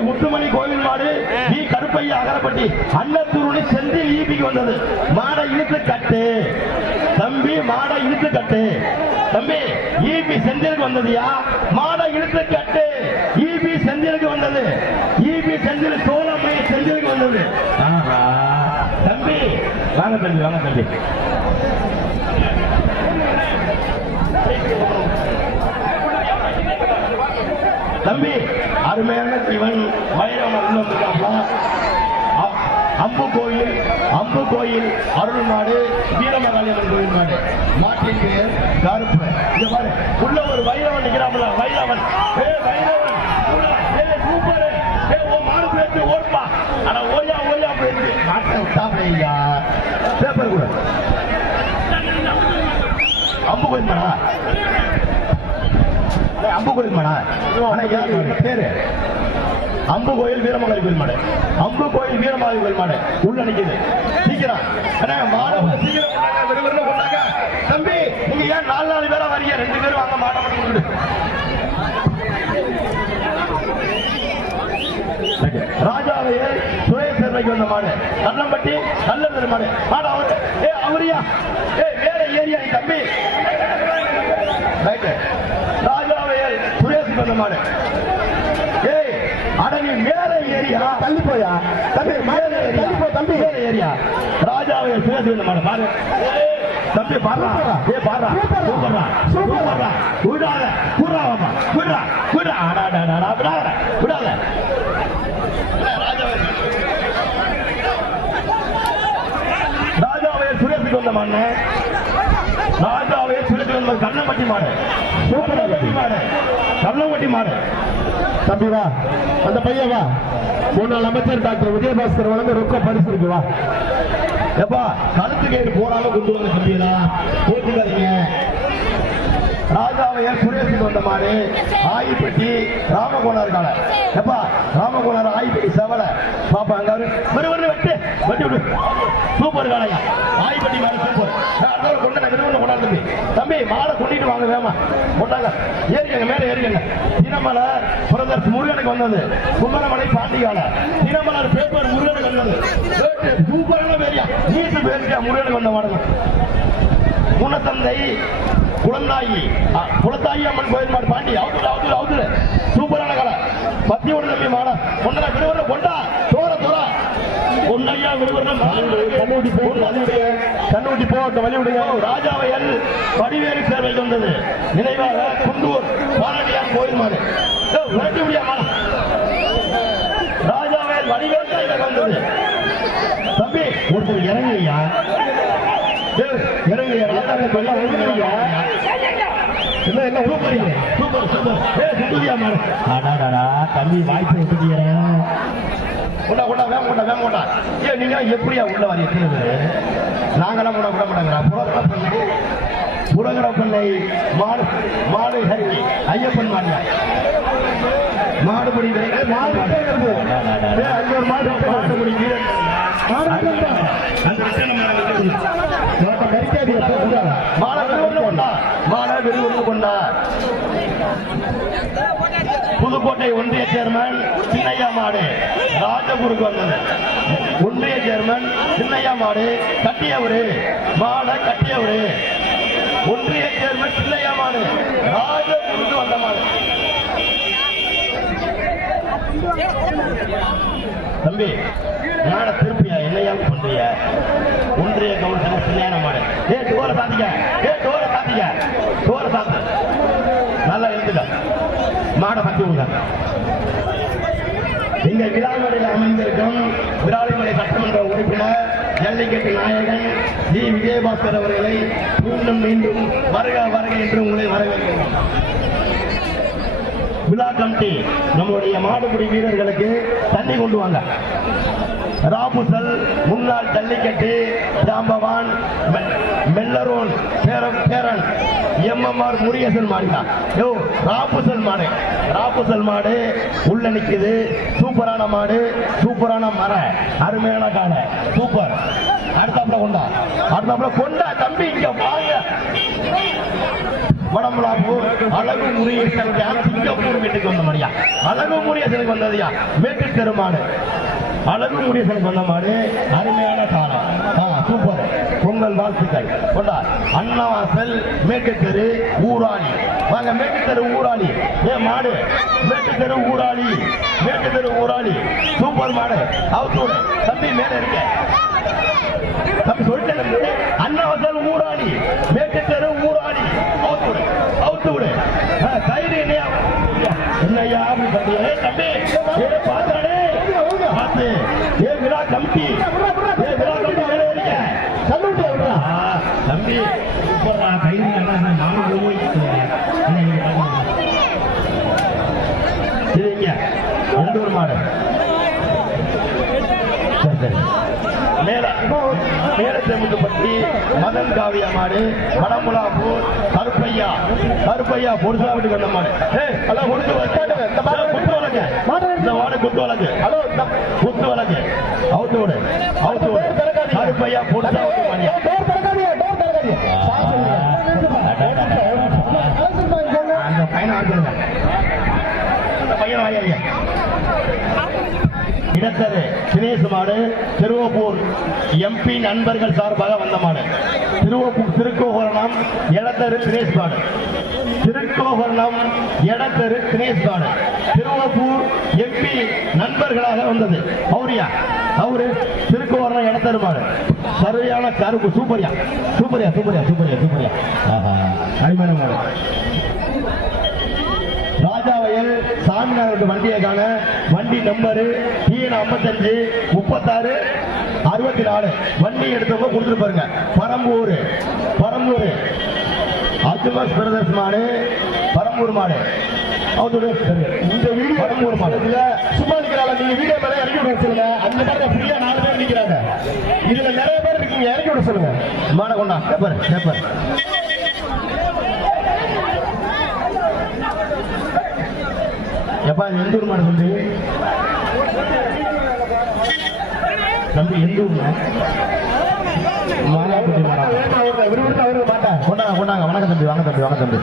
முத்துமணி கோயில் மாடு. நீ கருப்பையா அகரப்பட்டி அன்னத்தூருணி செந்தில் ஈபிக்கு வந்தது. மாடை இழுத்து கட்டு தம்பி. மாடை இழுத்து கட்டு தம்பி. ஈபி செந்திலுக்கு வந்ததுயா. மாடை இழுத்து கட்டு. ஈபி செந்திலுக்கு வந்தது. ஈபி செந்தில் சோழமை செந்திலுக்கு வந்தது. தம்பி வாங்க தம்பி. தம்பி அருமையான இவன் வைரவன் அம்பு கோயில் அருள் மாடு வீரமகாளியம்மன் கோயில் மாடு. மாட்டின் பேர் கருப்பு. உள்ள ஒரு வைரவன் நிக்கிறாப்ல. வைரவன் சூப்பர். மாடு பேச்சு ஓடுப்பா. ஆனா ஓயா போயிருக்கு. மாட்டா பேப்பர் கூட அம்பு கோயில் மாடா. அம்பு கோயில் மாடா பேரு அம்பு கோயில் வீரமகாளி கோயில் மாடு. அம்பு கோயில் வீரமகாளி கோயில் மாடு உள்ள நிக்குது. சீக்கிரம் மாடு சீக்கிரம் கொண்டாங்க தம்பி. நீங்க ஏன் 4 பேரா வரீங்க? 2 பேரும் வாங்க. மாட்டை மட்டும் கொண்டு ராஜாவையர் சுரேஷ் சேர்வைக்கு வந்த மாடு. கல்லம்பட்டி கல்லர் மாடு. மாடு அவரியா? வேற ஏரியா தம்பி. ராஜாவையர் சுரேஷுக்கு வந்த மாடு. அடனி மேல ஏரியா தள்ளி போயா தம்பி. மேல ஏரியா தம்பி. மேல ஏரியா ராஜாவையர் சுரேஷுக்கு வந்த மாடு. பாரு தம்பி பாடுறா. சூப்பர்ரா. விடாத ராஜாவையர் சுரேஷுக்கு வந்த மாடு. கண்ணம்பட்டி மாடு. தம்பி வா. அந்த பையன் வா. முன்னாள் அமைச்சர் டாக்டர் விஜயபாஸ்கர் வழங்க ரொக்க பரிசு இருக்கு. வா எப்பா கழுத்து கேட்டு போடாம கொண்டு வந்து தம்பியா போட்டுக்காதீங்க. ராஜாவையர் சுரேஷுக்கு வந்த மாடு ஆயிப்பட்டி ராமகோணர் கால. எப்பா ராமகோணர் ஆயிப்பட்டி செவலை பாப்பா. அங்க வெட்டு விடு. சூப்பர் காலையா. ஆயிப்பட்டி மாடு சூப்பர். கொண்டாந்து தம்பி. மாலை கொண்டிட்டு வாங்க வேமா கொண்டாங்க. ஏறிக்கங்க, மேல ஏறிக்கங்க. தினமலர் பிரதர்ஸ் முருகனுக்கு வந்தது. குமரமலை பாண்டியால தினமலர் பேப்பர் முருகனுக்கு வந்தது. சூப்பரான பேரியா நீசு பேரியா முருகனுக்கு வந்த மாடுங்க. குணத்தந்தை குளத்தாயி அம்மன் கோயில் மாடு பாண்டி அவுத்துல சூப்பரான கடை. பத்தி ஒன்று தம்பி மாட கொண்டா விடுவர கொண்டா தோற தோறா கொண்டையா விடுவர கண்ணுட்டி போட்ட வழி விடுங்க. ராஜாவையல் வடிவேலு சேர்வைக்கு வந்தது. நினைவாக குண்டூர் பாலடியார் கோயில் மாடு விரட்டி முடியா மாட. ராஜாவையல் வடிவேல் வந்தது. தம்பி ஒருத்தர் இறங்குயா தம்பி வாய்ப்பு நீங்க எப்படியா உள்ள வர நாங்கெல்லாம் விட மாட்டாங்களா? புறகட பண்ணை மாடு ஹரி ஐயப்பன் மாடியா மாடுபடி மாடுபடி வீரன் புதுக்கோட்டை ஒன்றிய சேர்மன் சின்னையா மாடு ராஜபுருக்கு வந்தது. ஒன்றிய சேர்மன் சின்னையா மாடு கட்டியவரு மாட கட்டியவரு. ஒன்றிய சேர்மன் சின்னையா மாடு ராஜபுருக்கு வந்த மாடு. தம்பி நாட திருப்பியா என்னையா பண்றிய? ஒன்றிய கவுன்சிலர் சின்ன மாடு டோரை சாத்திக்க நல்லா எழுத்துக்க மாடை பத்தி உங்க இங்க விழாமலையில் அமைந்திருக்கும் விராலிமலை சட்டமன்ற உறுப்பினர் ஜல்லிக்கட்டு நாயகன் ஜி விஜயபாஸ்கர் அவர்களை மீண்டும் வருக என்று உங்களை வரவேற்கிறோம். விழா கமிட்டி நம்முடைய மாடுபிடி வீரர்களுக்கு தண்ணி கொண்டு வாங்க. ராபுசல் முன்னாள் ஜல்லிக்கட்டு ஜாம்பவான் மெல்லரோன் பேரன் எம்எம்ஆர் முருகேசன் மாடுதான். ராபுசல் மாடு உள்ள நிக்குது. சூப்பரான மாடு, சூப்பரான மர, அருமையான காலை, சூப்பர். அடுத்தாப்புல கொண்டா தம்பி இங்க வாங்க. வடமலாப்பூர் அழகு முருகேசன் சிங்கப்பூர் வீட்டுக்கு வந்த மாதிரியா அழகு முருகேசனுக்கு வந்ததையா மேட்டு தெருமாடு அழகு முருகேசனுக்கு வந்த மாடு அருமையான காலம் சூப்பர். பொங்கல் வாழ்த்துக்கள் கொண்டா. அண்ணாவாசல் மேட்டு தெரு ஊராளி வாங்க. மேட்டு தெரு ஊராளி மாடு மேட்டு தெரு ஊராளி சூப்பர் மாடு. அவுத்தூர் தம்பி மேல இருக்க தம்பி சொல்லிட்டு அண்ணாவாசல் ஊராளி மேட்டு தெரு ஊராளி அவுத்து விடு. கயிறு என்னையா தம்பி பாத்தாடே பார்த்து விழா கமிட்டி தம்பி கயிறு எந்தூர் மாடு மேலத்தேமுத்துப்பட்டி மதன் காவியா மாடு வடமுலாப்பூர் கருப்பையா பொருசா வீட்டுக்கு வந்த மாடு. இந்த மாடு குத்து வழக்கு அவுத்து விடு கருப்பையா பொருசா அந்த பையன் வாங்க. இடத்தரு தினேஷ் மாடு திருவப்பூர் எம்பி நண்பர்கள் சார்பாக வந்த மாடு. திருவப்பூர் திருக்கோகரணம் இடத்தரு தினேஷ் மாடு. திருவப்பூர் எம்பி நண்பர்களாக வந்தது. அவரு திருக்கோகரணம் இடத்தரு மாடு சரியான கருப்பு. சூப்பரியா அருமையான மாடு. ராஜாவையல் சாமிநாதனுக்கு வண்டியை காண வண்டி நம்பரு TN 55 36 64 வண்டி எடுத்தவங்க கொடுத்துட்டு பாருங்க. பரம்பூர் அஜுமாஸ் பிரதர்ஸ் மாடு பரம்பூர் மாடு. இந்த வீடியோ பரம்பூர் மாடு சும்மா இருக்கிறாங்க. நீங்க வீடியோ மேல இறக்கி விட சொல்லுங்க. அந்த மாதிரி ஃப்ரீயா 4 பேர் நிக்கிறாங்க. இதுல நிறைய பேர் இருக்கீங்க, இறக்கி விட சொல்லுங்க. மாட கொண்டா பேப்பர் எப்பா எந்தூர் மாடு தம்பி எந்தூர்ல மாலாப்பட்டி மாட்டேன் கொண்டாங்க வணக்கம் தம்பி வாங்க தம்பி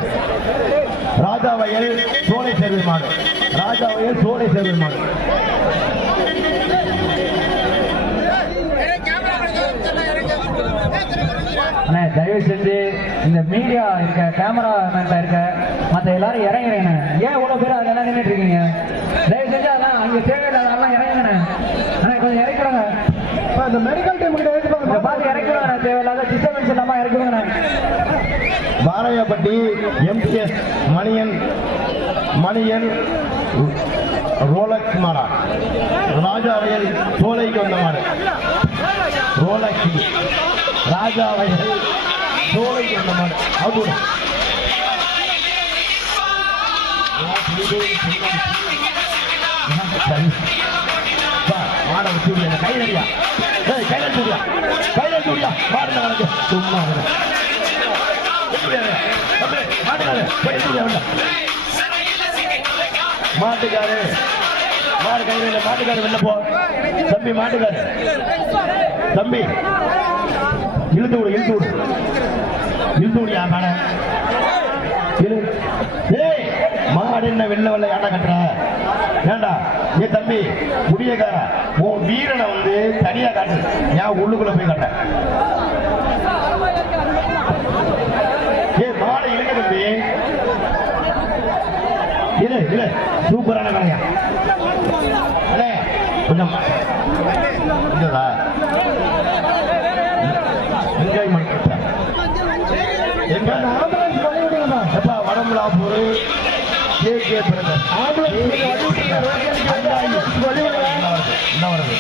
ராஜா வயல் சோலை சேர்வை மாடு அண்ணே தயவு செஞ்சு இந்த மீடியா இருக்க கேமராமேன்ல இருக்க மற்ற எல்லாரும் இறங்குறேண்ணே. ஏன் இவ்வளவு பேர் அதெல்லாம் நின்றுட்டு இருக்கீங்க? தயவு செஞ்சு அதான் அங்க தேவையில்லை அதெல்லாம் இறங்குறேண்ணே. அண்ணா கொஞ்சம் இறக்கிடுங்க. இந்த மெடிக்கல் டைம் கிட்ட பார்த்து இறக்கிடுங்க. தேவையில்லாத டிஸ்டர்பன்ஸ் இல்லாம இறக்குவாங்க. பாளையப்பட்டி MCS மணியன் ரோலக்ஸ் மாடா ராஜா வயல் சோலைக்கு வந்த மாடு ரோலக்ஸ் ராஜா வயல் சோலைக்கு வந்த மாடு அவுட் மாட வச்சு கையிலடியா கையில சூடியா மாடு நடக்கு சும்மா மாட்டுக்காரு மாடு கையில மாட்டுக்காரு வெளில போ தம்பி மாட்டுக்காரு தம்பி இழுத்து விடியா மாட மாடு என்ன வெள்ள ஆட்டா கட்டுற ஏண்டா ஏ தம்பி முடியக்கார உன் வீரனை வந்து தனியா காட்டு ஏன் உள்ளுக்குள்ள போய் கட்ட மாடு இழுக்க தம்பி இல்ல சூப்பரான கடையா கொஞ்சம் வடமுலாப்பூர் KK பிரதர் என்ன வருது